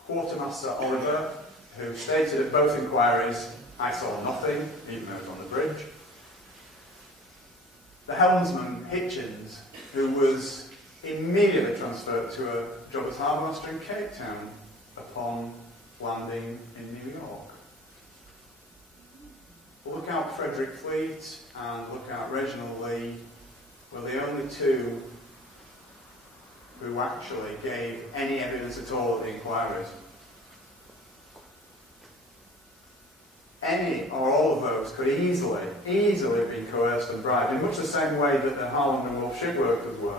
Quartermaster Oliver, who stated at both inquiries, "I saw nothing," even though he was on the bridge. The helmsman, Hitchens, who was immediately transferred to a job as harbour master in Cape Town upon landing in New York. Lookout Frederick Fleet and Lookout Reginald Lee were the only 2 who actually gave any evidence at all at the inquiries. Any or all of those could easily have been coerced and bribed, in much the same way that the Harland and Wolff shipworkers were.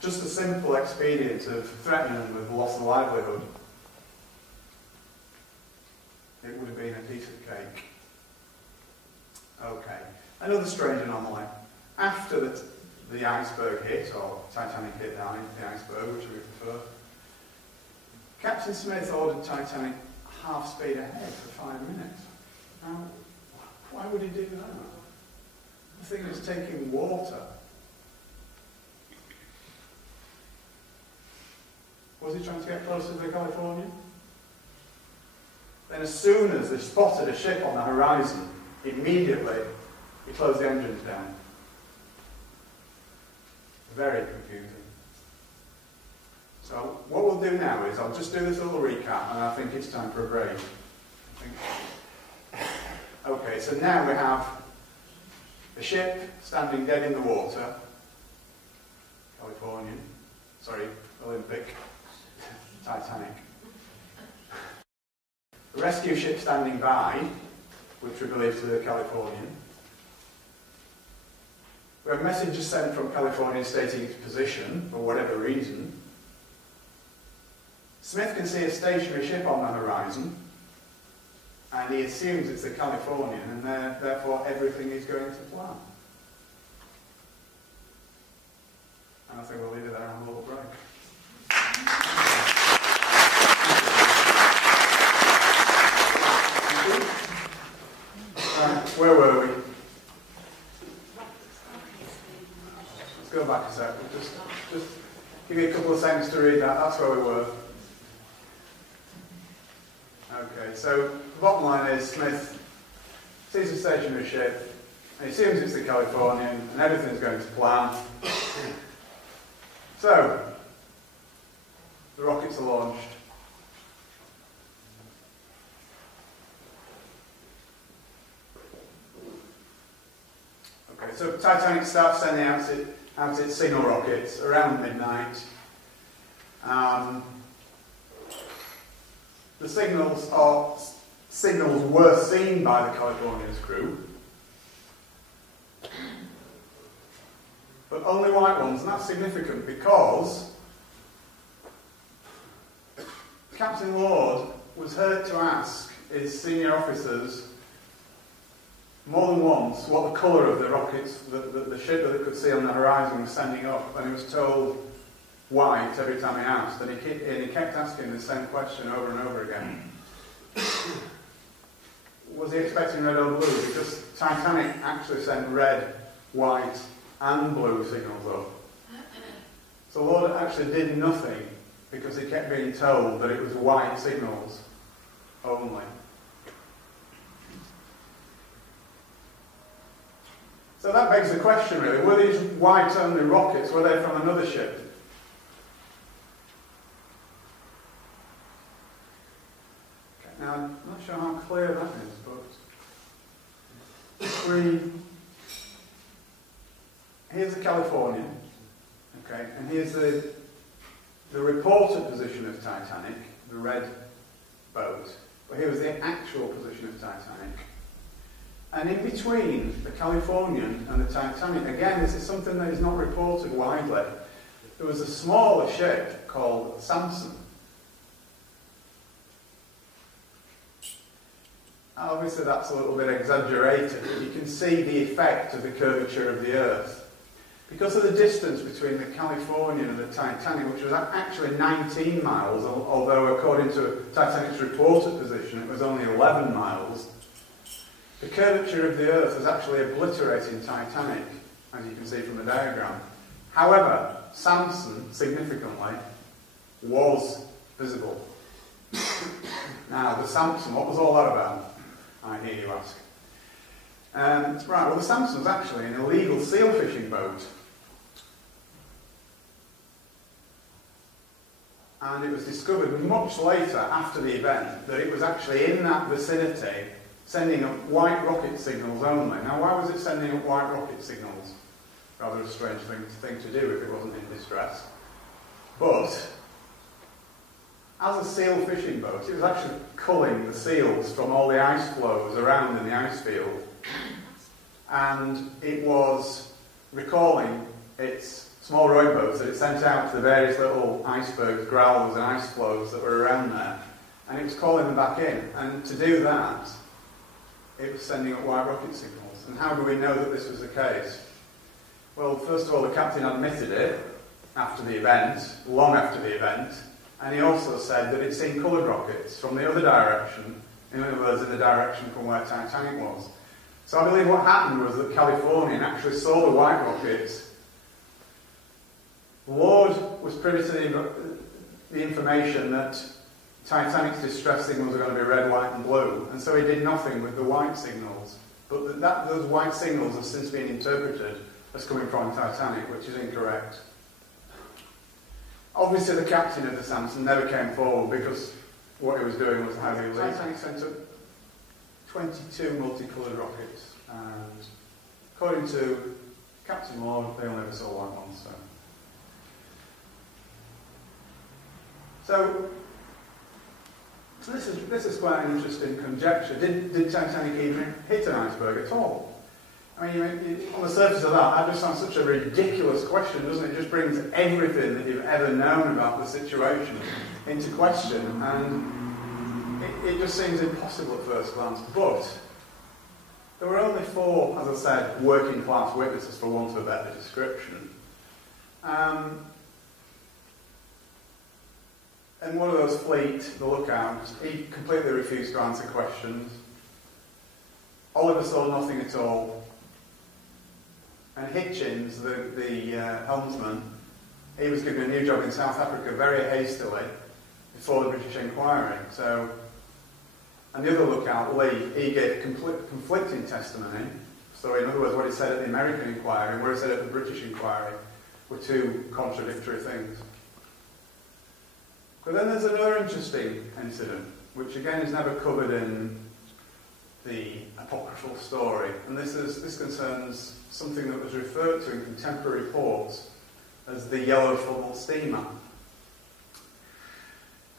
Just a simple expedient of threatening them with loss of livelihood. It would have been a piece of cake. Okay. Another strange anomaly. After the iceberg hit, or Titanic hit the iceberg, which we prefer, Captain Smith ordered Titanic half speed ahead for 5 minutes. Now, why would he do that? The thing is taking water. Was he trying to get closer to the Californian? Then as soon as they spotted a ship on the horizon, immediately he closed the engines down. Very confusing. So what we'll do now is I'll just do this little recap, and I think it's time for a break. Okay, so now we have the ship standing dead in the water, Californian, sorry, Olympic, Titanic. The rescue ship standing by, which we believe to be the Californian. We have messages sent from California stating its position, for whatever reason. Smith can see a stationary ship on the horizon, and he assumes it's the Californian, and therefore everything is going to plan. And I think we'll leave it there and have a little break. Where were we? Let's go back a sec. Just give you a couple of seconds to read that. That's where we were. Okay, so the bottom line is Smith sees a stationary ship, and he assumes it's the Californian, and everything's going to plan. So, the rockets are launched. Okay, so Titanic starts sending out its signal rockets around midnight. The signals were seen by the Californian's crew, but only white ones, and that's significant because Captain Lord was heard to ask his senior officers more than once what the colour of the rockets, the ship that they could see on the horizon was sending up, and he was told white every time he asked, and he kept asking the same question over and over again. Was he expecting red or blue? Because Titanic actually sent red, white and blue signals up. So Lord actually did nothing because he kept being told that it was white signals only. So that begs the question really, were these white only rockets, were they from another ship? Now, I'm not sure how clear that is, but here's the Californian, okay, and here's the reported position of Titanic, the red boat, but here was the actual position of Titanic. And in between the Californian and the Titanic, again, this is something that is not reported widely, there was a smaller ship called Samson. Obviously that's a little bit exaggerated, but you can see the effect of the curvature of the Earth. Because of the distance between the Californian and the Titanic, which was actually 19 miles, although according to Titanic's reported position it was only 11 miles, the curvature of the Earth was actually obliterating Titanic, as you can see from the diagram. However, Samson, significantly, was visible. Now, the Samson, what was all that about? I hear you ask. Right, well, the Samson was actually an illegal seal fishing boat. And it was discovered much later, after the event, that it was actually in that vicinity sending up white rocket signals only. Now, why was it sending up white rocket signals? Rather a strange thing to do if it wasn't in distress. But as a seal fishing boat, it was actually culling the seals from all the ice flows around in the ice field. And it was recalling its small rowboats that it sent out to the various little icebergs, growlers and ice flows that were around there. And it was calling them back in. And to do that, it was sending up white rocket signals. And how do we know that this was the case? Well, first of all, the captain admitted it after the event, long after the event, and he also said that he'd seen coloured rockets from the other direction, in other words, in the direction from where Titanic was. So I believe what happened was that Californian actually saw the white rockets. Ward was privy to the information that Titanic's distress signals are going to be red, white and blue, and so he did nothing with the white signals. But those white signals have since been interpreted as coming from Titanic, which is incorrect. Obviously the captain of the Samson never came forward because what he was doing was highly illegal. Titanic sent up 22 multicoloured rockets, and according to Captain Ward, they only ever saw white ones. So this is quite an interesting conjecture. Did Titanic even hit an iceberg at all? I mean, on the surface of that just sounds such a ridiculous question, doesn't it? It just brings everything that you've ever known about the situation into question, and it just seems impossible at first glance. But there were only 4, as I said, working class witnesses, for want of a better description. And one of those, Fleet, the lookout, he completely refused to answer questions. Oliver saw nothing at all. And Hitchens, the helmsman, he was given a new job in South Africa very hastily before the British inquiry. So, and the other lookout, Lee, he gave conflicting testimony. So in other words, what he said at the American inquiry and what he said at the British inquiry were 2 contradictory things. But then there's another interesting incident, which again is never covered in the apocryphal story, and this concerns something that was referred to in contemporary reports as the yellow funnel steamer.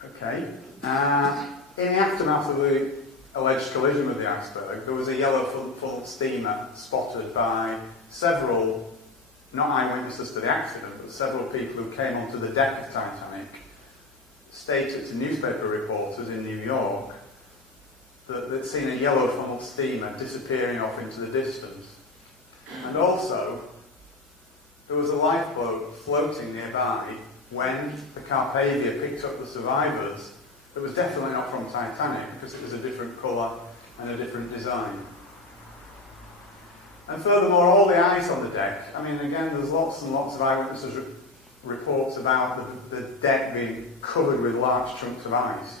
Okay. In the aftermath of the alleged collision with the iceberg, there was a yellow funnel steamer spotted by several, not eyewitnesses to the accident, but several people who came onto the deck of Titanic, stated to newspaper reporters in New York that they'd seen a yellow funnel steamer disappearing off into the distance. And also, there was a lifeboat floating nearby when the Carpathia picked up the survivors that was definitely not from Titanic because it was a different colour and a different design. And furthermore, all the ice on the deck, I mean, again, there's lots and lots of eyewitnesses reports about the deck being covered with large chunks of ice.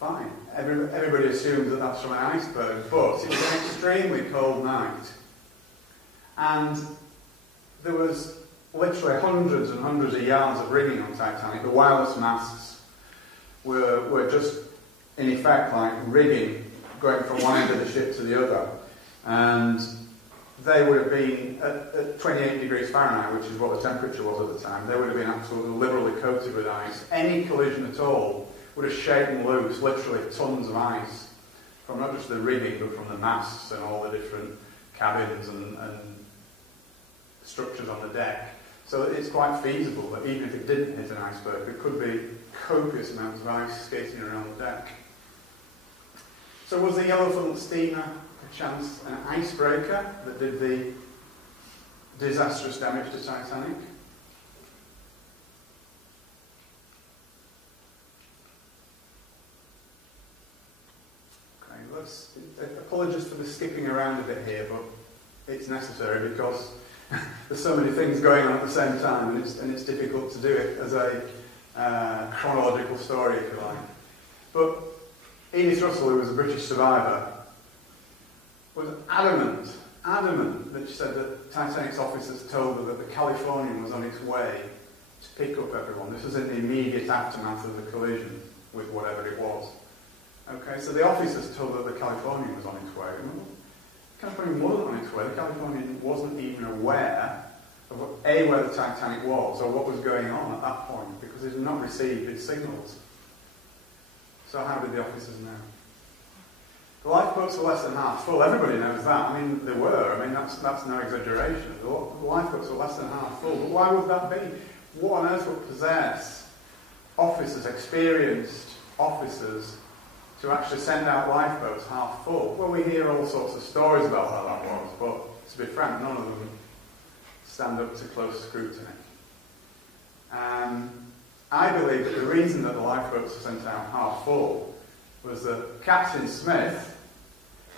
Fine. Everybody assumes that that's from an iceberg, but it was an extremely cold night. And there was literally hundreds and hundreds of yards of rigging on Titanic. The wireless masts were just, in effect, like rigging going from one end of the ship to the other. And they would have been, at 28 degrees Fahrenheit, which is what the temperature was at the time, they would have been absolutely liberally coated with ice. Any collision at all would have shaken loose literally tons of ice from not just the rigging, but from the masts and all the different cabins and structures on the deck. So it's quite feasible that even if it didn't hit an iceberg, there could be copious amounts of ice skating around the deck. So was the yellow funnel steamer perchance an icebreaker that did the disastrous damage to Titanic? Okay, apologies for the skipping around a bit here, but it's necessary because there's so many things going on at the same time, and it's difficult to do it as a chronological story, if you like. But Edith Russell, who was a British survivor, was adamant that she said that Titanic's officers told her that the Californian was on its way to pick up everyone. This was in the immediate aftermath of the collision with whatever it was. Okay, so the officers told her the Californian was on its way. Well, the Californian wasn't on its way. The Californian wasn't even aware of where the Titanic was or what was going on at that point because it had not received its signals. So how did the officers know? The lifeboats were less than half full. Everybody knows that. I mean, they were. I mean, that's no exaggeration. The lifeboats were less than half full. But why would that be? What on earth would possess officers, experienced officers, to actually send out lifeboats half full? Well, we hear all sorts of stories about how that was, but to be frank, none of them stand up to close scrutiny. I believe that the reason that the lifeboats were sent out half full was that Captain Smith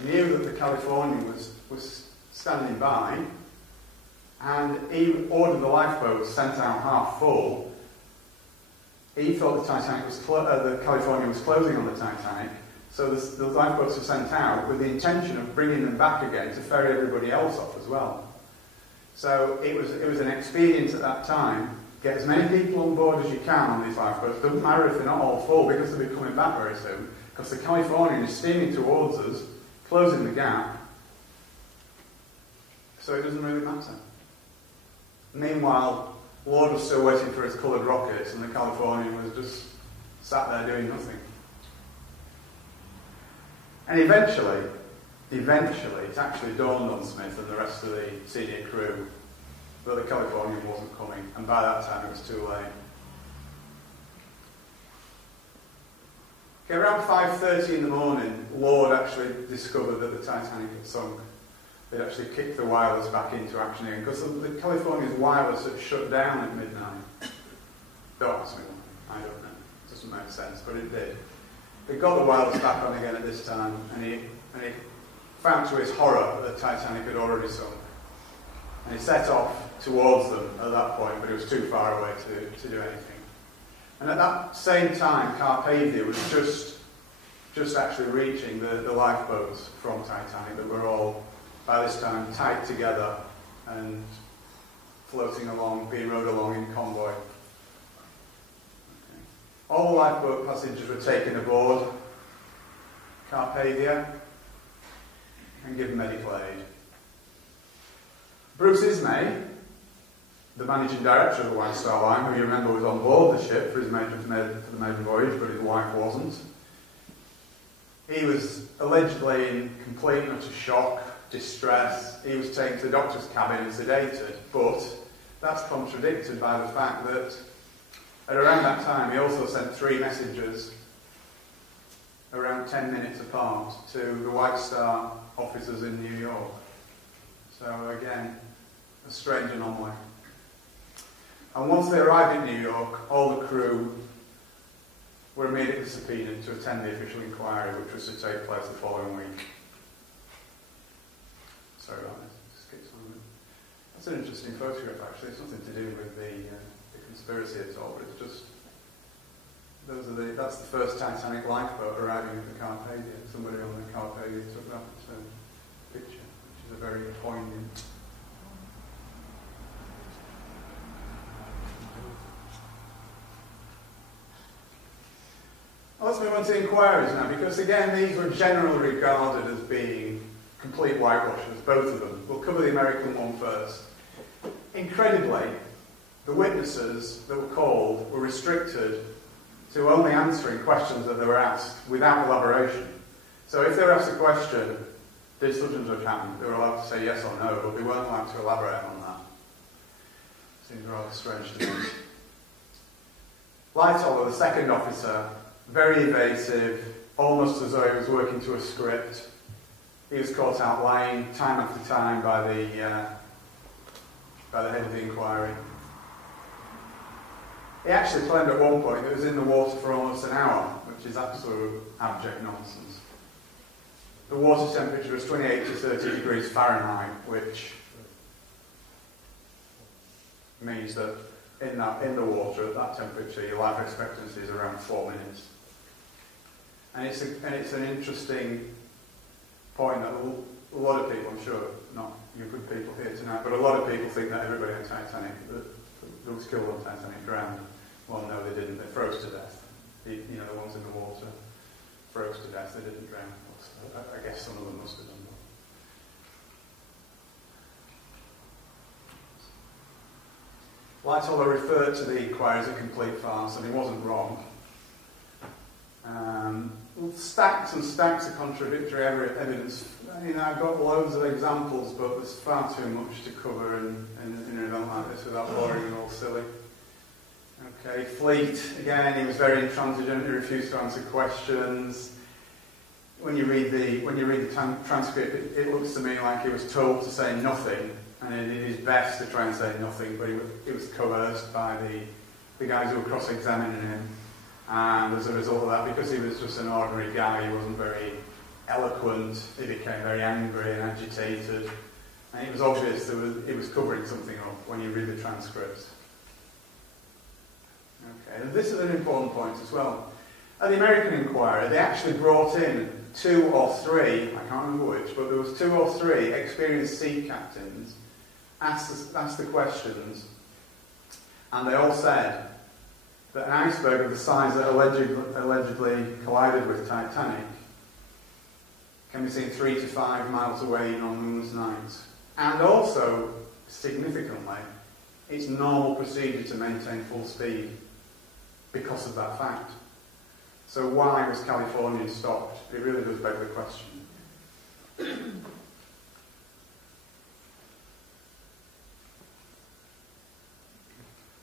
knew that the Californian was standing by, and he ordered the lifeboats sent out half full. He thought the Californian was closing on the Titanic, so the lifeboats were sent out with the intention of bringing them back again to ferry everybody else off as well. So it was an expedient at that time. Get as many people on board as you can on these lifeboats. Doesn't matter if they're not all full, because they'll be coming back very soon. Because the Californian is steaming towards us, closing the gap. So it doesn't really matter. Meanwhile, Lord was still waiting for his coloured rockets, and the Californian was just sat there doing nothing. And eventually, it actually dawned on Smith and the rest of the senior crew that the Californian wasn't coming, and by that time it was too late. Okay, around 5:30 in the morning, Lord actually discovered that the Titanic had sunk. They'd actually kicked the wireless back into action again, because the Californian's wireless had shut down at midnight. Don't ask me why, I don't know. It doesn't make sense, but it did. They got the wireless back on again at this time, and he found to his horror that the Titanic had already sunk. And he set off towards them at that point, but it was too far away to do anything. And at that same time, Carpathia was just actually reaching the lifeboats from Titanic that were all, by this time, tied together and floating along, being rowed along in convoy. Okay. All the lifeboat passengers were taken aboard Carpathia and given medical aid. Bruce Ismay, the managing director of the White Star Line, who you remember was on board the ship for the maiden voyage, but his wife wasn't. He was allegedly in complete and utter shock, distress. He was taken to the doctor's cabin and sedated, but that's contradicted by the fact that at around that time he also sent 3 messages around 10 minutes apart to the White Star officers in New York. So again, a strange anomaly. And once they arrived in New York, all the crew were immediately subpoenaed to attend the official inquiry, which was to take place the following week. Sorry about this. Just skip some of it. That's an interesting photograph, actually. It's nothing to do with the conspiracy at all, but it's just that's the first Titanic lifeboat arriving at the Carpathia. Somebody on the Carpathia took that picture, which is a very poignant. Let's move on to inquiries now, because again these were generally regarded as being complete whitewashes, both of them. We'll cover the American one first. Incredibly, the witnesses that were called were restricted to only answering questions that they were asked without elaboration. So if they were asked a question, did such and such happen, they were allowed to say yes or no, but they weren't allowed to elaborate on that. Seems rather strange to me. Lightoller, the second officer, very evasive, almost as though he was working to a script. He was caught out lying time after time by the head of the inquiry. He actually claimed at one point that he was in the water for almost an hour, which is absolute abject nonsense. The water temperature was 28 to 30 degrees Fahrenheit, which means that in the water at that temperature, your life expectancy is around 4 minutes. And it's an interesting point that a lot of people, I'm sure, not you good people here tonight, but a lot of people think that everybody on Titanic that was killed on Titanic drowned. Well, no, they didn't. They froze to death. The ones in the water froze to death. They didn't drown. So I guess some of them must have done that. Lightoller referred to the inquiry as a complete farce, and he wasn't wrong. Stacks and stacks of contradictory evidence. I've got loads of examples, but there's far too much to cover in an event like this without boring and all silly. Okay, Fleet, again, he was very intransigent, he refused to answer questions. When you read the transcript, it looks to me like he was told to say nothing, and he did his best to try and say nothing, but he was coerced by the guys who were cross-examining him. And as a result of that, because he was just an ordinary guy, he wasn't very eloquent, he became very angry and agitated. And it was obvious that he was covering something up when you read the transcripts. Okay, and this is an important point as well. At the American inquiry, they actually brought in 2 or 3, I can't remember which, but there was 2 or 3 experienced sea captains asked the questions, and they all said that an iceberg of the size that allegedly collided with Titanic can be seen 3 to 5 miles away on moonless nights. And also, significantly, it's normal procedure to maintain full speed because of that fact. So why was California stopped? It really does beg the question.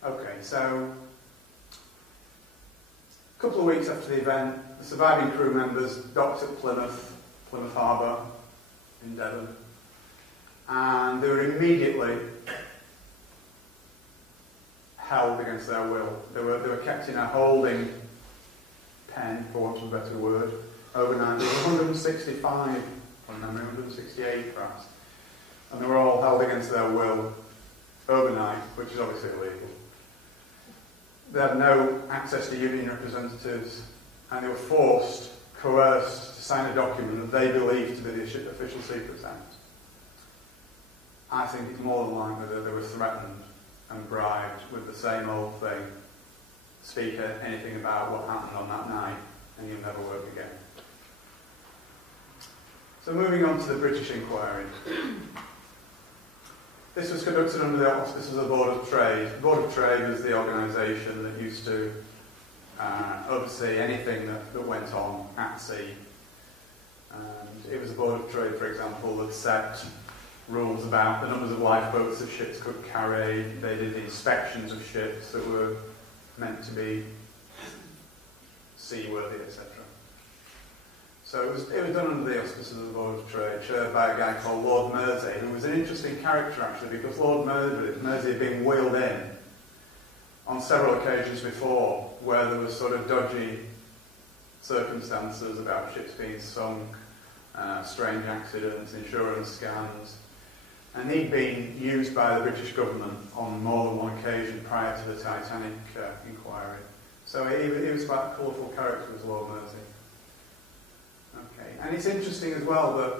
Okay, so a couple of weeks after the event, the surviving crew members docked at Plymouth Harbour in Devon, and they were immediately held against their will. They were kept in a holding pen, for want of a better word, overnight. There were 165, from memory, 168 perhaps, and they were all held against their will overnight, which is obviously illegal. They had no access to union representatives, and they were coerced to sign a document that they believed to be the Official Secrets Act. I think it's more than likely that they were threatened and bribed with the same old thing. Speak anything about what happened on that night, and you'll never work again. So moving on to the British inquiry. This was conducted under the auspices of the Board of Trade. The Board of Trade was the organisation that used to oversee anything that went on at sea. And it was the Board of Trade, for example, that set rules about the numbers of lifeboats that ships could carry. They did the inspections of ships that were meant to be seaworthy, etc. So it was done under the auspices of the Board of Trade, chaired by a guy called Lord Mersey, who was an interesting character actually, because Lord Mersey had been wheeled in on several occasions before, where there was sort of dodgy circumstances about ships being sunk, strange accidents, insurance scams, and he'd been used by the British government on more than one occasion prior to the Titanic inquiry. So he was quite a colourful character as Lord Mersey. Okay, and it's interesting as well that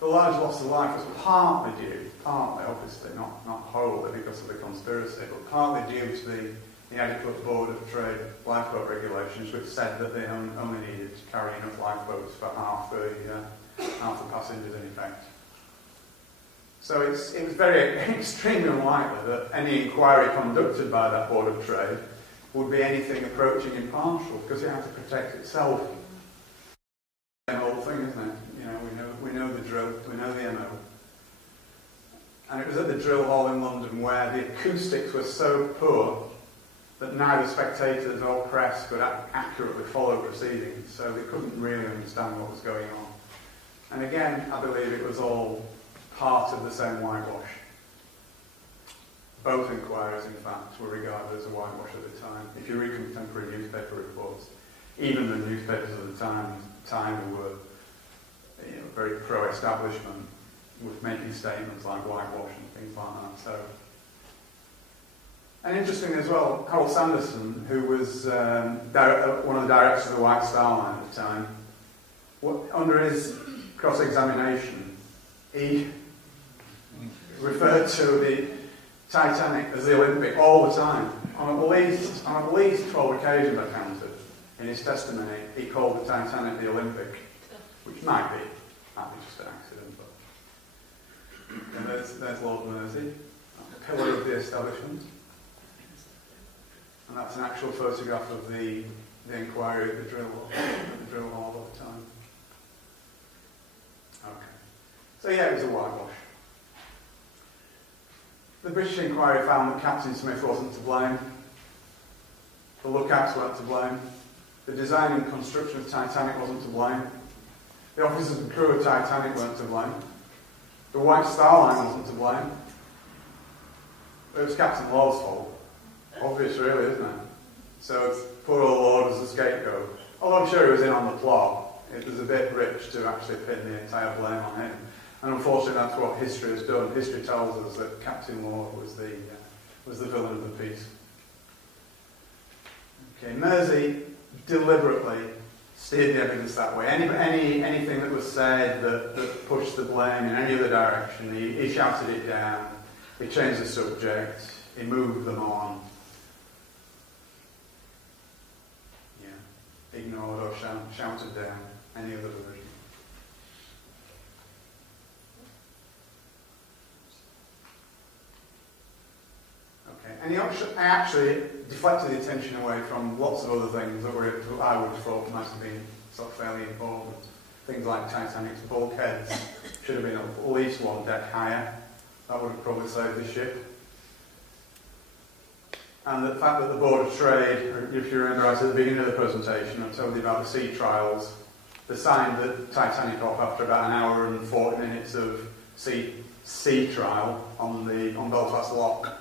the large loss of life was partly obviously, not wholly because of the conspiracy, but partly due to the inadequate Board of Trade lifeboat regulations, which said that they only needed to carry enough lifeboats for half the passengers in effect. So it was very extremely unlikely that any inquiry conducted by that Board of Trade would be anything approaching impartial, because it had to protect itself. The whole thing, isn't it? You know, we know the drill, we know the MO. And it was at the drill hall in London where the acoustics were so poor that neither spectators or press could accurately follow proceedings, so they couldn't really understand what was going on. And again, I believe it was all part of the same whitewash. Both inquiries, in fact, were regarded as a whitewash at the time. If you read contemporary newspaper reports, even the newspapers of the time who were very pro-establishment, was making statements like whitewash and things like that. So, and interesting as well, Harold Sanderson, who was one of the directors of the White Star Line at the time, under his cross-examination, he referred to the Titanic as the Olympic all the time. On at least 12 occasions, I counted, in his testimony, he called the Titanic the Olympic, which might be just an accident, but... And there's Lord Mersey, a pillar of the establishment. And that's an actual photograph of the inquiry at the drill hall at the time. Okay. So yeah, it was a whitewash. The British inquiry found that Captain Smith wasn't to blame. The lookouts weren't to blame. The design and construction of Titanic wasn't to blame. The officers and crew of Titanic weren't to blame. The White Star Line wasn't to blame. It was Captain Lord's fault. Obvious, really, isn't it? So poor old Lord was the scapegoat. Although I'm sure he was in on the plot, it was a bit rich to actually pin the entire blame on him. And unfortunately, that's what history has done. History tells us that Captain Lord was the villain of the piece. Okay, Mersey deliberately steered the evidence that way. Anything that was said that pushed the blame in any other direction, he shouted it down, he changed the subject, he moved them on. Yeah, ignored or shouted down any other version. Okay, and he actually deflected the attention away from lots of other things that I would have thought might have been sort of fairly important. Things like Titanic's bulkheads should have been at least one deck higher. That would have probably saved the ship. And the fact that the Board of Trade, if you remember right at the beginning of the presentation, I told you about the sea trials. They signed the Titanic off after about an hour and 40 minutes of sea trial on Belfast Lock.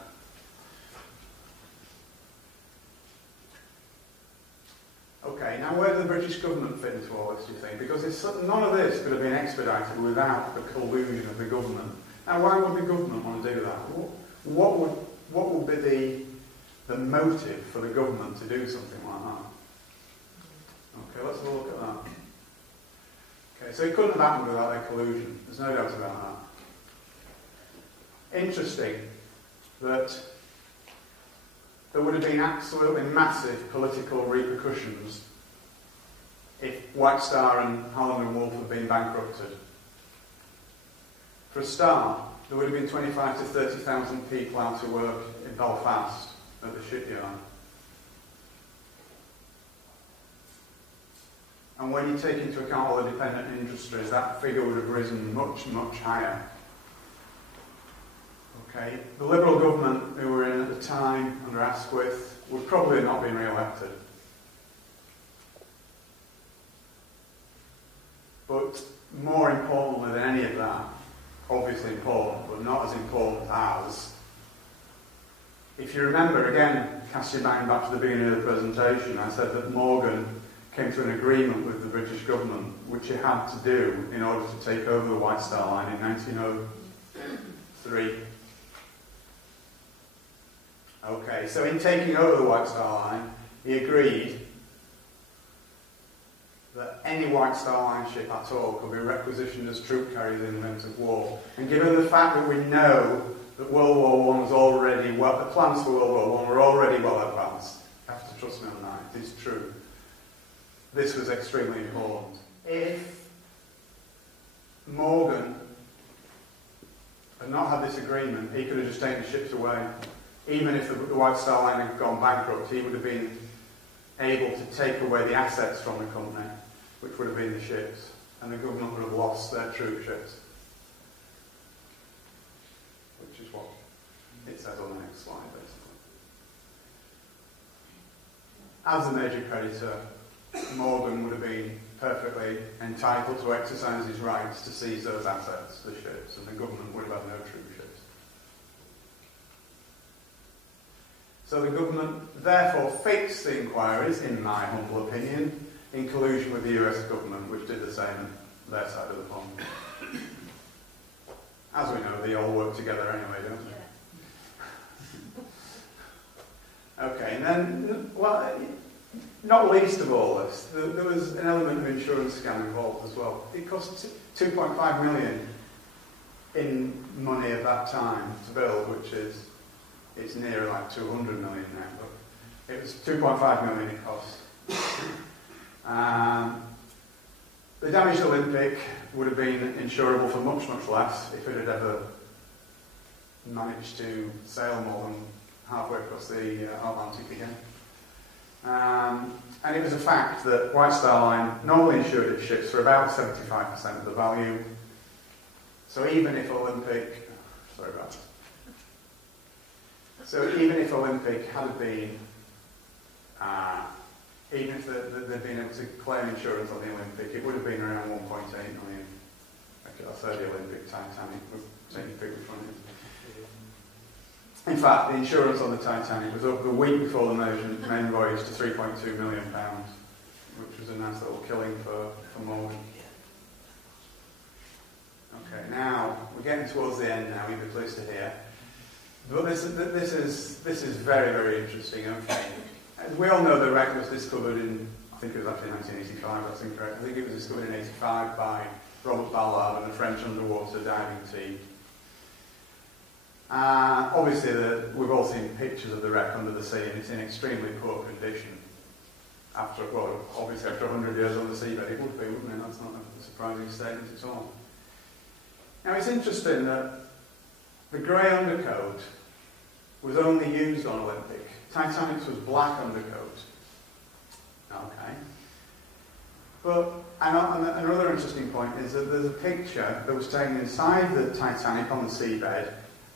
Okay, now where does the British government fit into all this, do you think? Because none of this could have been expedited without the collusion of the government. Now, why would the government want to do that? What would be the motive for the government to do something like that? Okay, let's have a look at that. Okay, so it couldn't have happened without their collusion. There's no doubt about that. Interesting that there would have been absolutely massive political repercussions if White Star and Holland and Wolff had been bankrupted. For a start, there would have been 25 to 30,000 people out of work in Belfast at the shipyard. And when you take into account all the dependent industries, that figure would have risen much, much higher. Okay, the Liberal government who were in at the time, under Asquith, would probably have not been re-elected. But more importantly than any of that, obviously important, but not as important as, if you remember, again, cast your mind back to the beginning of the presentation, I said that Morgan came to an agreement with the British government, which he had to do in order to take over the White Star Line in 1903. Okay, so in taking over the White Star Line, he agreed that any White Star Line ship at all could be requisitioned as troop carriers in the event of war. And given the fact that we know that World War I was already the plans for World War I were already well advanced, you have to trust me on that, it is true. This was extremely important. If Morgan had not had this agreement, he could have just taken the ships away. Even if the White Star Line had gone bankrupt, he would have been able to take away the assets from the company, which would have been the ships, and the government would have lost their troop ships. Which is what it says on the next slide, basically. As a major creditor, Morgan would have been perfectly entitled to exercise his rights to seize those assets, the ships, and the government would have had no troop ships. So the government therefore fixed the inquiries, in my humble opinion, in collusion with the US government, which did the same on their side of the pond. As we know, they all work together anyway, don't they? Okay, and then, well, not least of all this, there was an element of insurance scam involved as well. It cost 2.5 million in money at that time to build, which is, it's near like 200 million now, but it was 2.5 million it cost. The damaged Olympic would have been insurable for much, much less if it had ever managed to sail more than halfway across the Atlantic again. And it was a fact that White Star Line normally insured its ships for about 75% of the value. So even if Olympic, sorry about that. So even if Olympic had been, even if they'd been able to claim insurance on the Olympic, it would have been around 1.8 million. I'll say the Olympic Titanic, we'll take you through which one it is. In fact, the insurance on the Titanic was up the week before the main voyage to £3.2 million, which was a nice little killing for Morgan. Okay, now we're getting towards the end now. You'll be pleased to hear. But this is very, very interesting. Okay, as we all know, the wreck was discovered in, I think it was actually 1985. That's incorrect. I think it was discovered in '85 by Robert Ballard and the French underwater diving team. Obviously, we've all seen pictures of the wreck under the sea, and it's in extremely poor condition. Obviously after 100 years on the seabed, it would be, wouldn't it? That's not a surprising statement at all. Now, it's interesting that the grey undercoat was only used on Olympic. Titanic's was black undercoat. Okay. But another interesting point is that there's a picture that was taken inside the Titanic on the seabed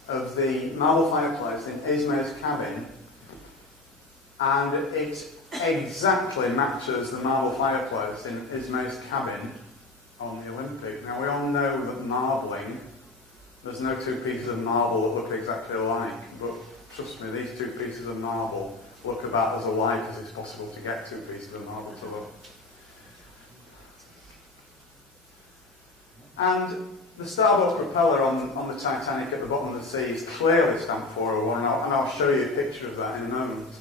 of the marble fireplace in Ismay's cabin, and it exactly matches the marble fireplace in Ismay's cabin on the Olympic. Now, we all know that marbling, there's no two pieces of marble that look exactly alike, but trust me, these two pieces of marble look about as alike as it's possible to get two pieces of marble to look. And the starboard propeller on the Titanic at the bottom of the sea is clearly stamped 401, and I'll show you a picture of that in a moment.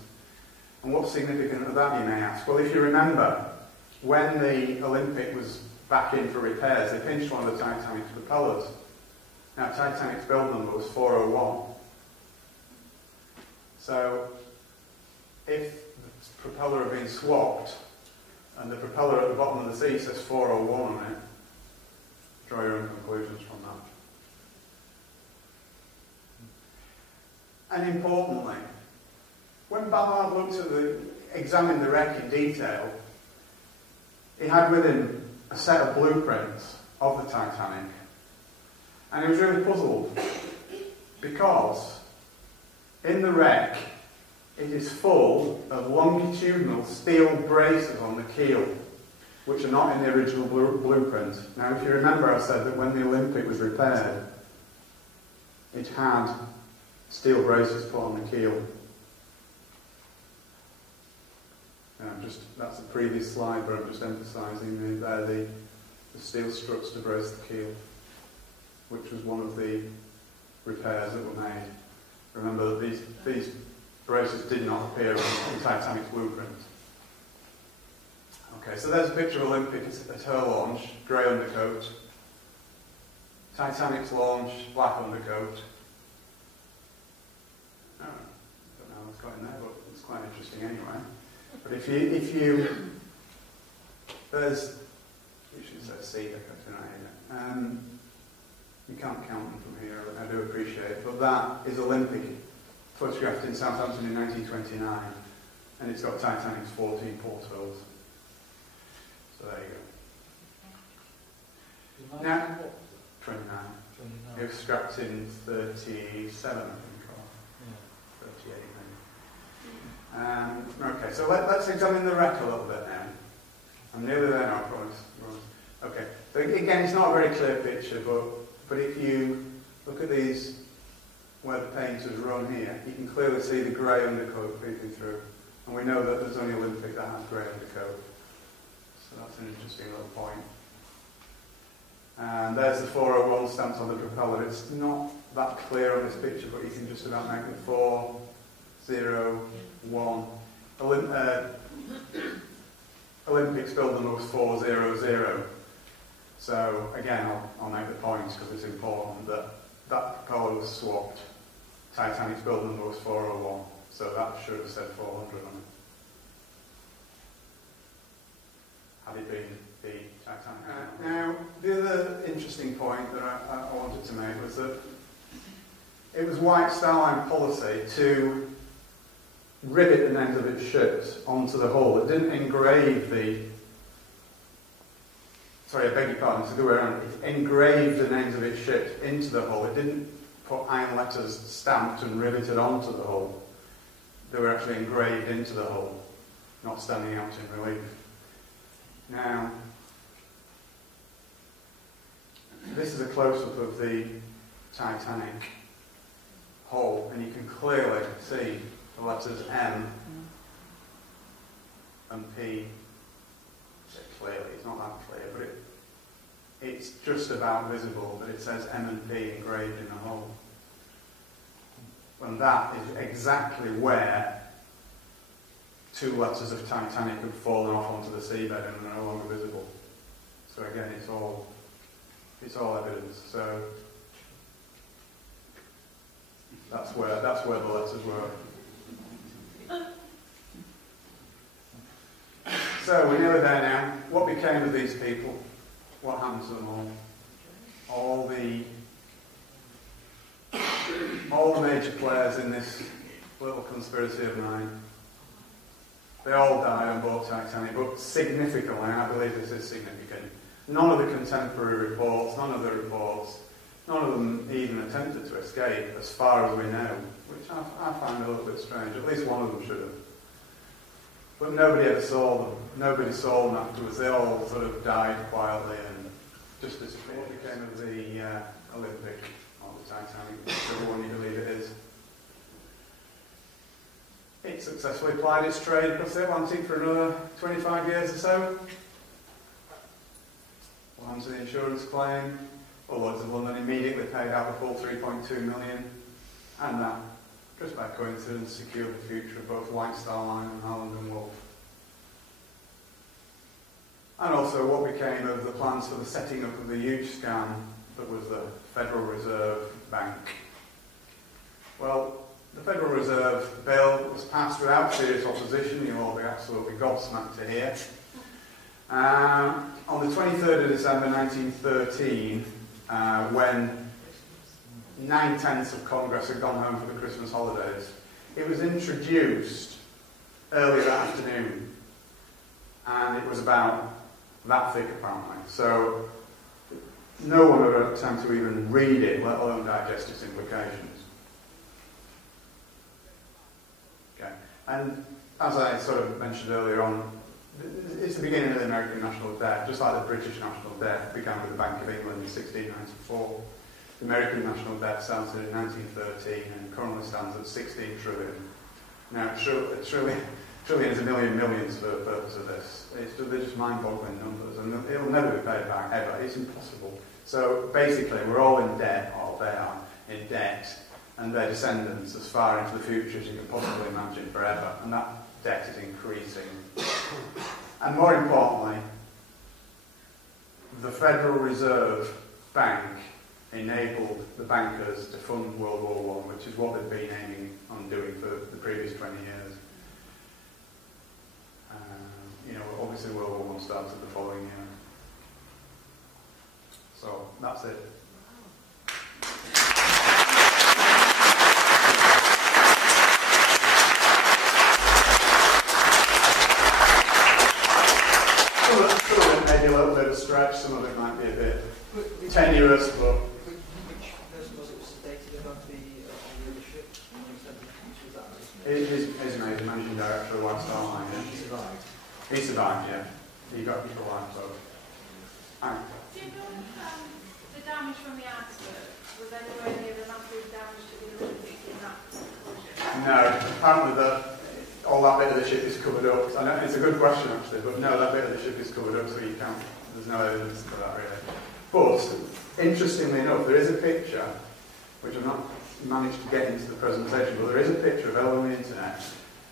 And what's significant of that, you may ask? Well, if you remember, when the Olympic was back in for repairs, they pinched one of the Titanic's propellers. Now, Titanic's build number was 401. So, if the propeller had been swapped, and the propeller at the bottom of the sea says 401 on it, draw your own conclusions from that. And importantly, when Ballard examined the wreck in detail, he had with him a set of blueprints of the Titanic. And he was really puzzled, because in the wreck it is full of longitudinal steel braces on the keel, which are not in the original blueprint. Now, if you remember, I said that when the Olympic was repaired, it had steel braces put on the keel. That's the previous slide, but I'm just emphasising the steel struts to brace the keel, which was one of the repairs that were made. Remember that these braces did not appear in Titanic's blueprint. Okay, so there's a picture of Olympic at her launch, grey undercoat. Titanic's launch, black undercoat. Oh, I don't know what's got in there, but it's quite interesting anyway. But if you there's, you should say C, you can't count them from here, I do appreciate it, but that is Olympic, photographed in Southampton in 1929, and it's got Titanic's 14 portholes. So there you go. Now, 29. It was scrapped in 37, I think, or 38 maybe. Okay, so let's examine the wreck a little bit now. I'm nearly there now, I promise. Okay, so again, it's not a very clear picture, but if you look at these, where the paint is run here, you can clearly see the grey undercoat peeping through. And we know that there's only Olympic that has grey undercoat. So that's an interesting little point. And there's the 401 stamped on the propeller. It's not that clear on this picture, but you can just about make it 401. Olympics build number was 400. So again, I'll make the point because it's important that that propeller was swapped. Titanic's build number was 401, so that should have said 400 on it. Had it been the Titanic. Now, the other interesting point that I wanted to make was that it was White Star Line policy to rivet the names of its ships onto the hull. It didn't engrave I beg your pardon, it's the other way around. It engraved the names of its ships into the hull. It didn't put iron letters stamped and riveted onto the hull. They were actually engraved into the hull, not standing out in relief. Now, this is a close-up of the Titanic hull, and you can clearly see the letters M and P. I say clearly, it's not that clear, but it's just about visible that it says M and P engraved in the hull. And that is exactly where two letters of Titanic had fallen off onto the seabed and are no longer visible. So again, it's all evidence. So that's where the letters were. So we're nearly there now. What became of these people? What happened to them all? All the major players in this little conspiracy of mine. They all died on board Titanic, but significantly, and I believe this is significant, none of the contemporary reports, none of them even attempted to escape, as far as we know, which I find a little bit strange. At least one of them should have. But nobody ever saw them. Nobody saw them afterwards. They all sort of died quietly and just disappeared. What became of the Olympic, or the Titanic, whichever one you believe it is? It successfully plied its trade across the Atlantic for another 25 years or so. What happened to the insurance claim? Well, Lloyd's of London immediately paid out the full 3.2 million, and that, just by coincidence, secured the future of both White Star Line and Holland and Wolff. And also what became of the plans for the setting up of the huge scam that was the Federal Reserve Bank. Well, the Federal Reserve Bill was passed without serious opposition. You'll all be absolutely gobsmacked to hear. On the 23rd of December 1913, when 9/10 of Congress had gone home for the Christmas holidays, it was introduced early that afternoon, and it was about that thick apparently. So no one had had time to even read it, let alone digest its implications. Okay. And as I sort of mentioned earlier on, it's the beginning of the American national debt, just like the British national debt began with the Bank of England in 1694. The American national debt started in 1913 and currently stands at 16 trillion. Now, trillion is a million millions for the purpose of this. They're just mind-boggling numbers, and it'll never be paid back, ever. It's impossible. So basically, we're all in debt, or they are in debt, and their descendants as far into the future as you can possibly imagine, forever. And that debt is increasing. And more importantly, the Federal Reserve Bank enabled the bankers to fund World War I, which is what they've been aiming on doing for the previous 20 years. Obviously World War I started the following year. So, that's it. Some of it may be a little bit of a stretch, some of it might be a bit tenuous, but... Which person was it stated about the leadership? He's a managing director of White Star Line. He survived. He survived, yeah. He got into a lifeboat. Do you know the damage from the iceberg? Was anywhere near the massive damage to the Olympic in that collision? No, apparently all that bit of the ship is covered up. I know it's a good question actually, but no, that bit of the ship is covered up, so you can't. There's no evidence for that really. But interestingly enough, there is a picture, which I've not managed to get into the presentation, but there is a picture available on the internet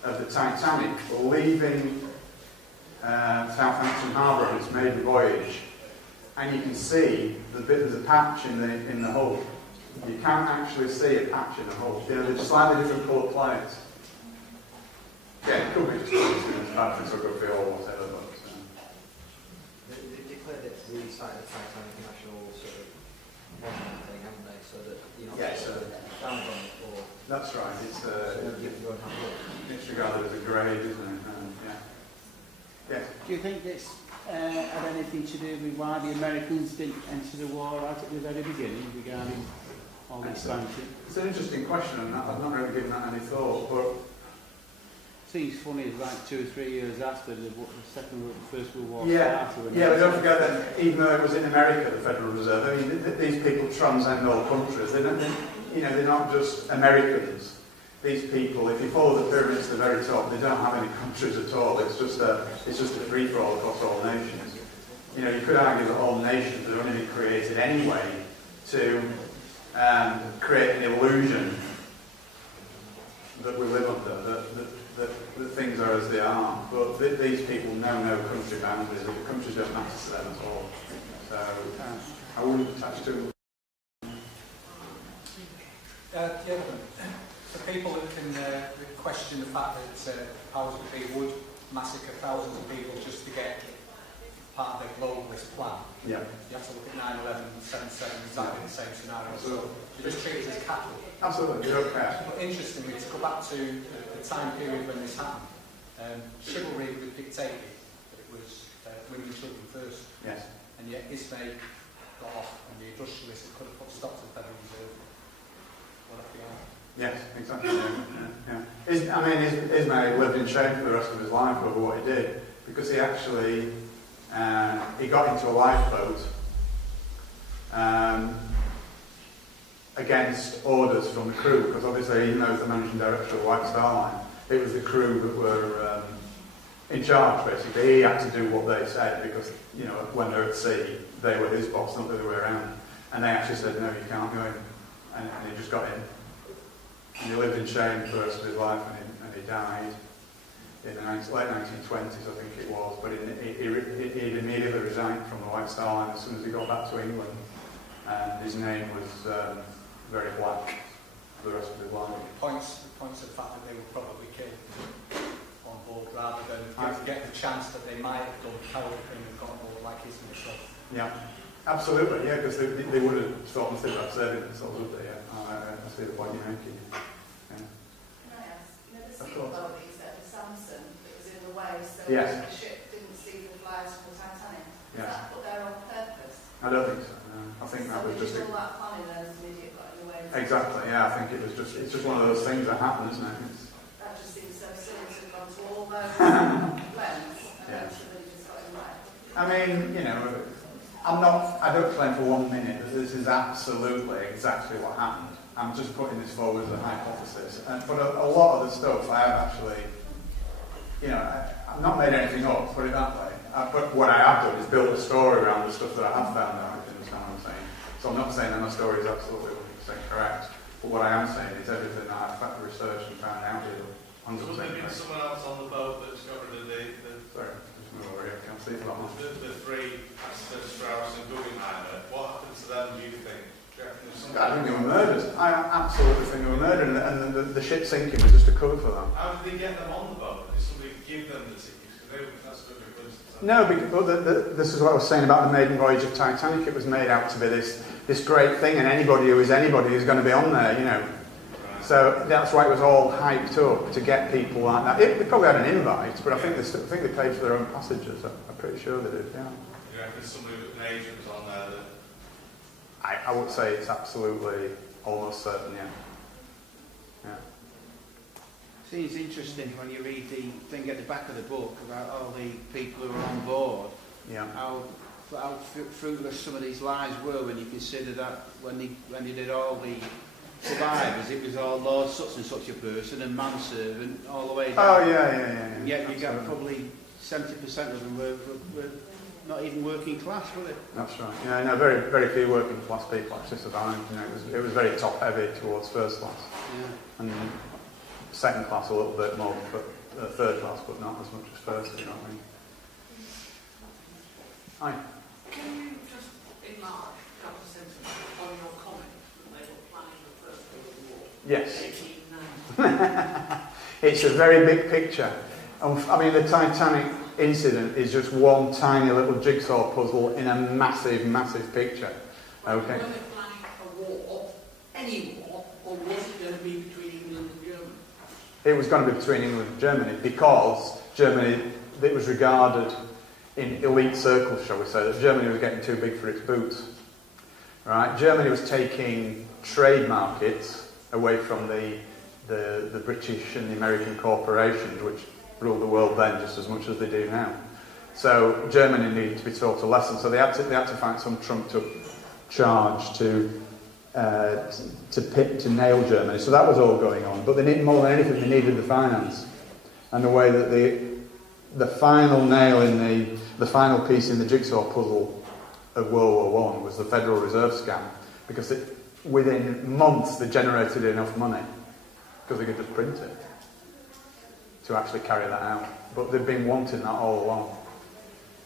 of the Titanic leaving Southampton Harbour on its maiden voyage, and you can see there's a patch in the hull. You can't actually see a patch in the hull. They're slightly different coloured plates. Yeah, it could be just bad photography or whatever. But, They declared it the site of the Titanic national sort of monument thing, haven't they? So that yes, damage on it or that's right. It's regarded as a grave, isn't it? Yeah. Yes. Do you think this had anything to do with why the Americans didn't enter the war right at the very beginning regarding all this sanctions? It's an interesting question, and I've not really given that any thought. But seems funny, it's like 2 or 3 years after the First World War started. Yeah, but don't forget that even though it was in America, the Federal Reserve, I mean, these people transcend all countries. They're not just Americans. These people, if you follow the pyramids to the very top, they don't have any countries at all. It's just a free-for-all across all nations. You know, you could argue that all nations are only created anyway to create an illusion that we live under, that things are as they are. But these people know no country boundaries. The countries don't matter to them at all. So I wouldn't attach to them. For people that can question the fact that powers that be would massacre thousands of people just to get part of their globalist plan, you have to look at 9/11 and 7/7 exactly the same scenario. So they just treat it as cattle. Absolutely, you don't care. But interestingly, to go back to the time period when this happened, chivalry was dictated that it was women and children first. Yes. And yet Ismay got off, and the industrialists that could have put a stop to the Federal Reserve. Yes, exactly. Ismay lived in shame for the rest of his life over what he did, because he actually he got into a lifeboat against orders from the crew, because obviously he knows the managing director of the White Star Line. It was the crew that were in charge, basically. He had to do what they said, because, you know, when they're at sea, they were his boss, not the other way around. And they actually said, no, you can't go in. And he just got in. And he lived in shame for the rest of his life, and he died in the late 1920s, I think it was. But he immediately resigned from the White Star Line as soon as he got back to England. And his name was very black for the rest of his life. Points to the fact that they were probably killed on board, rather than get the chance that they might have done cowardly and got on board like his himself. Yeah, absolutely, yeah, because they would have thought nothing about serving themselves, would they? Yeah, I see the point you're making. Yeah. Can I ask, you know, the seaboat that you said, the Samson, that was in the way, so Yes. the ship didn't see the flags from the Titanic? Was Yes. that put there on purpose? I don't think so. No. I think that was just all that planning and an idiot got in the way. exactly. Yeah, I think it's just one of those things that happen, isn't it? That just seems so silly to have gone to all those lengths and Yeah. then somebody just got in the way. I mean, you know, I don't claim for 1 minute that this is absolutely exactly what happened. I'm just putting this forward as a hypothesis. But a lot of the stuff I have actually, you know, I've not made anything up, put it that way. But what I have done is build a story around the stuff that I have found out, if you understand what I'm saying. So I'm not saying that my story is absolutely 100% correct, but what I am saying is everything that I've researched and found out is 100% There been correct. someone else on the boat that discovered Sorry, just move over here, I can't see for that one. the three passengers, Strauss and Guggenheimer. What happened to them, do you think? Do you reckon there's something? I think they were murdered. I absolutely think they were murdered, and the ship sinking was just a cover for them. How did they get them on the boat? Did somebody give them the tickets? Because that's a good coincidence. No, because this is what I was saying about the maiden voyage of Titanic. It was made out to be this great thing, and anybody who is anybody is going to be on there, you know. Right. So that's why it was all hyped up to get people like that. They probably had an invite, but I think they paid for their own passages. I'm pretty sure they did. Yeah. Do you reckon there's somebody with an agent was on there that... I would say it's absolutely almost certain. Yeah. Yeah. Seems interesting when you read the thing at the back of the book about all the people who are on board. Yeah. How fruitless some of these lives were when you consider that when they did all the survivors, it was all Lord such and such a person and manservant all the way down. Oh yeah. And yet you got probably 70% of them were not even working class, were they? That's right. Yeah, no, very, very few working class people actually survived. You know, it was very top heavy towards first class, and second class a little bit more, but third class, but not as much as first. You know what I mean? Hi. Can you just enlarge, Dr. Simpson, on your comment that they were planning the First World War? Yes. 1890. It's a very big picture. I mean, the Titanic incident is just one tiny little jigsaw puzzle in a massive, massive picture. Okay. Were they planning a war, any war, or was it going to be between England and Germany? It was going to be between England and Germany because Germany, it was regarded in elite circles, shall we say, that Germany was getting too big for its boots. Right? Germany was taking trade markets away from the the British and the American corporations, which ruled the world then just as much as they do now. So Germany needed to be taught a lesson. So they had to find some trumped-up charge to nail Germany. So that was all going on. But they needed more than anything. They needed the finance, and the way that the final nail in the final piece in the jigsaw puzzle of World War I was the Federal Reserve scam, because within months they generated enough money because they could just print it to actually carry that out. But they've been wanting that all along.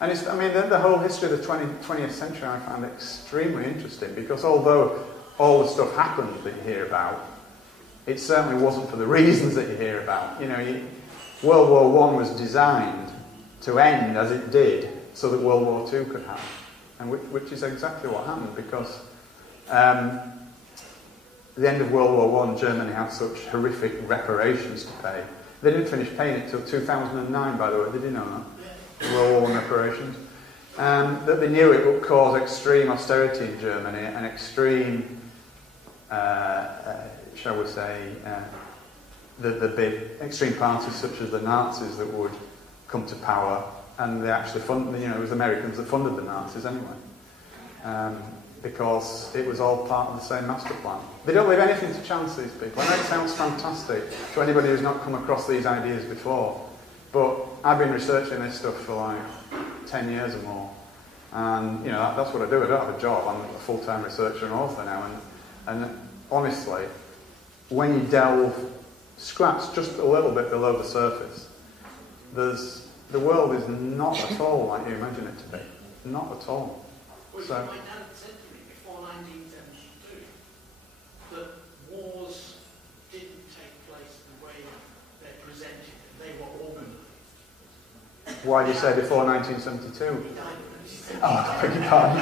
And the whole history of the 20th century I found extremely interesting, because although all the stuff happened that you hear about, it certainly wasn't for the reasons that you hear about. World War I was designed to end as it did so that World War II could happen, and which is exactly what happened, because at the end of World War I, Germany had such horrific reparations to pay. They didn't finish paying it till 2009, by the way. Did you know that? World War I reparations. That they knew it would cause extreme austerity in Germany and extreme, shall we say, the big extreme parties such as the Nazis that would come to power, and they actually funded. It was the Americans that funded the Nazis anyway, because it was all part of the same master plan. They don't leave anything to chance, these people. I know it sounds fantastic to anybody who's not come across these ideas before, but I've been researching this stuff for like 10 years or more, and that's what I do. I don't have a job. I'm a full-time researcher and author now, and honestly, when you scratch just a little bit below the surface, the world is not at all like you imagine it to be. Not at all. Well, So, my dad said to me before 1972 that wars didn't take place the way they're presented. They were organised. why do you say before 1972? He died when he was Oh, I beg your pardon.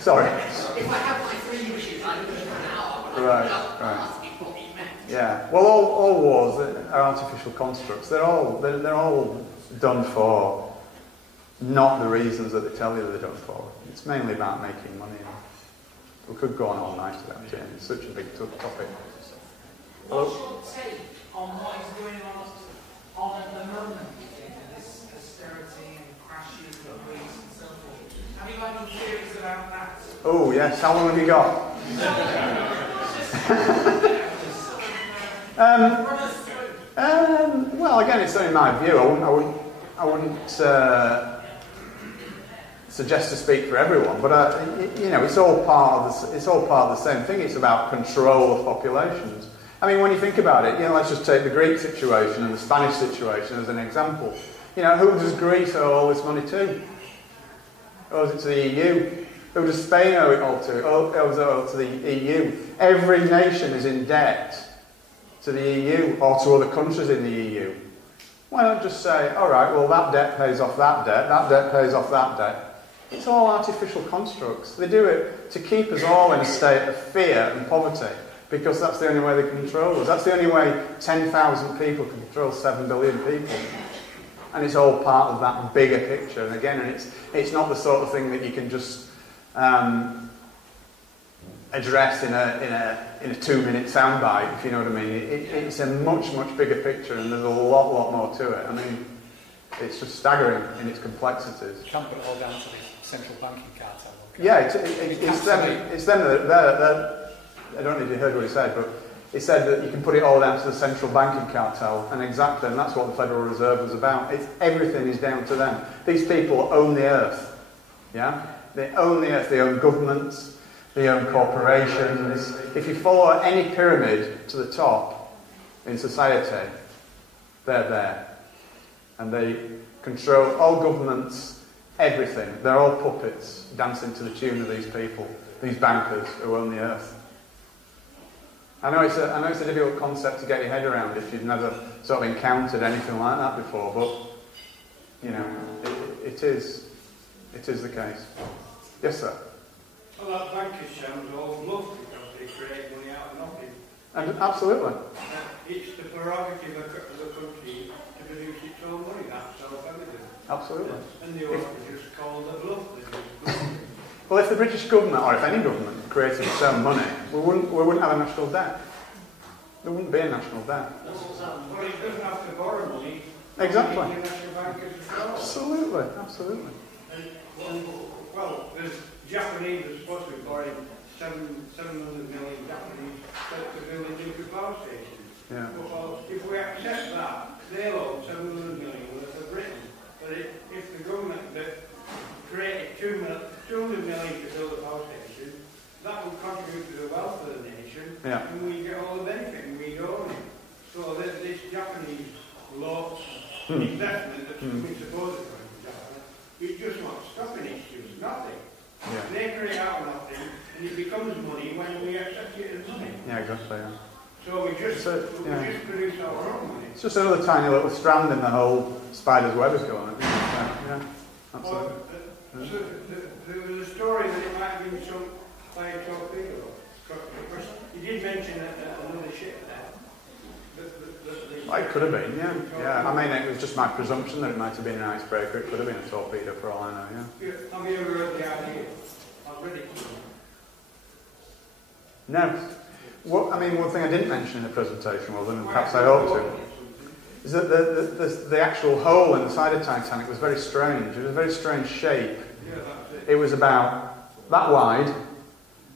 Sorry. If I have my 3 wishes, I would have an hour, but Right, I'm asking what he meant. Yeah. Well, all wars are artificial constructs. They're all done for not the reasons that they tell you they're done for. It's mainly about making money. We could go on all night about it. It's such a big topic. What's your take on what is going on at the moment? This austerity and crashes and Greece and so forth. Have you got any theories about that? Oh yes. How long have you got? Well, again, it's only my view. I wouldn't suggest to speak for everyone, but it's all part of the same thing. It's about control of populations. I mean, when you think about it, let's just take the Greek situation and the Spanish situation as an example. Who does Greece owe all this money to? Owes it to the EU? Who does Spain owe it all to? Owes it all to the EU. Every nation is in debt to the EU or to other countries in the EU. Why not just say, all right, well, that debt pays off that debt pays off that debt. It's all artificial constructs. They do it to keep us all in a state of fear and poverty, because that's the only way they can control us. That's the only way 10,000 people can control 7 billion people. And it's all part of that bigger picture. And again, it's not the sort of thing that you can just address in a 2-minute soundbite, if you know what I mean. It's a much, much bigger picture, and there's a lot more to it. I mean, it's just staggering in its complexities. You can't put it all down to the central banking cartel. Yeah, it's them that I don't know if you heard what he said, but he said that you can put it all down to the central banking cartel, and that's what the Federal Reserve was about. Everything is down to them. These people own the earth, yeah? They own the earth, they own governments, they own corporations. If you follow any pyramid to the top in society, they're there. And they control all governments, everything. They're all puppets dancing to the tune of these people, these bankers who own the earth. I know it's a difficult concept to get your head around if you've never sort of encountered anything like that before, but it is the case. Yes, sir. Well, that bankers' shams all bluff because they create money out of nothing. And absolutely. It's the prerogative of the country to produce its own money. That's self-evident. Absolutely. And they ought to just call it bluff. Well, if the British government, or if any government, created its own money, we wouldn't have a national debt. There wouldn't be a national debt. Well, it doesn't have to borrow money. Exactly. The national bank is control. Absolutely, absolutely. Well, there's Japanese are supposed to be borrowing 700 million Japanese to build a nuclear power station. Yeah. Well, if we accept that, they'll owe 700 million worth of Britain. But if the government that created 200 million to build a power station, that would contribute to the wealth of the nation, Yeah. and we get all the benefit, and we own it. So this Japanese law investment that's coming supposedly from Japan, it just wants stopping it, it's nothing. Yeah. They create out nothing, and it becomes money when we accept it as money. Yeah, exactly. Yeah. So we just yeah. produce our own money. It's just another tiny little strand in the whole spider's web is going on. Yeah, absolutely. Well, so there was a story that it might have been some by a torpedo. You did mention another ship there. It could have been, yeah. Yeah, I mean, it was just my presumption that it might have been an icebreaker. It could have been a torpedo for all I know, yeah. Have you ever heard the idea? I've read it. No. Well, I mean, one thing I didn't mention in the presentation was, and perhaps I ought to, is that the actual hole in the side of Titanic was very strange. It was a very strange shape. Yeah, that's It was about that wide,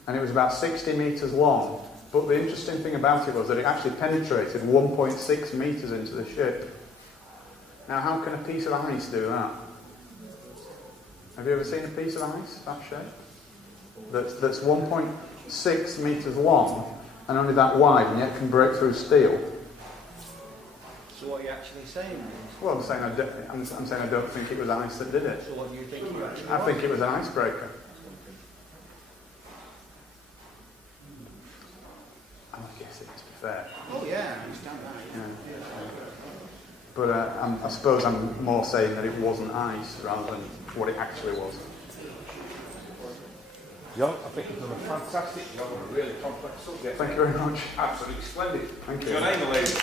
and it was about 60 metres long. But the interesting thing about it was that it actually penetrated 1.6 metres into the ship. Now, how can a piece of ice do that? Have you ever seen a piece of ice that shape? That's 1.6 metres long and only that wide, and yet can break through steel. So what are you actually saying? Well, I'm saying I don't think it was ice that did it. So what do you think it actually I think it was an icebreaker. I guess it, to be fair. Oh yeah, I understand that. Yeah. But I suppose I'm more saying that it wasn't ice rather than what it actually was. John, I think you've done a fantastic job on a really complex subject. Thank you very much. Absolutely splendid. Thank you. Your name, ladies.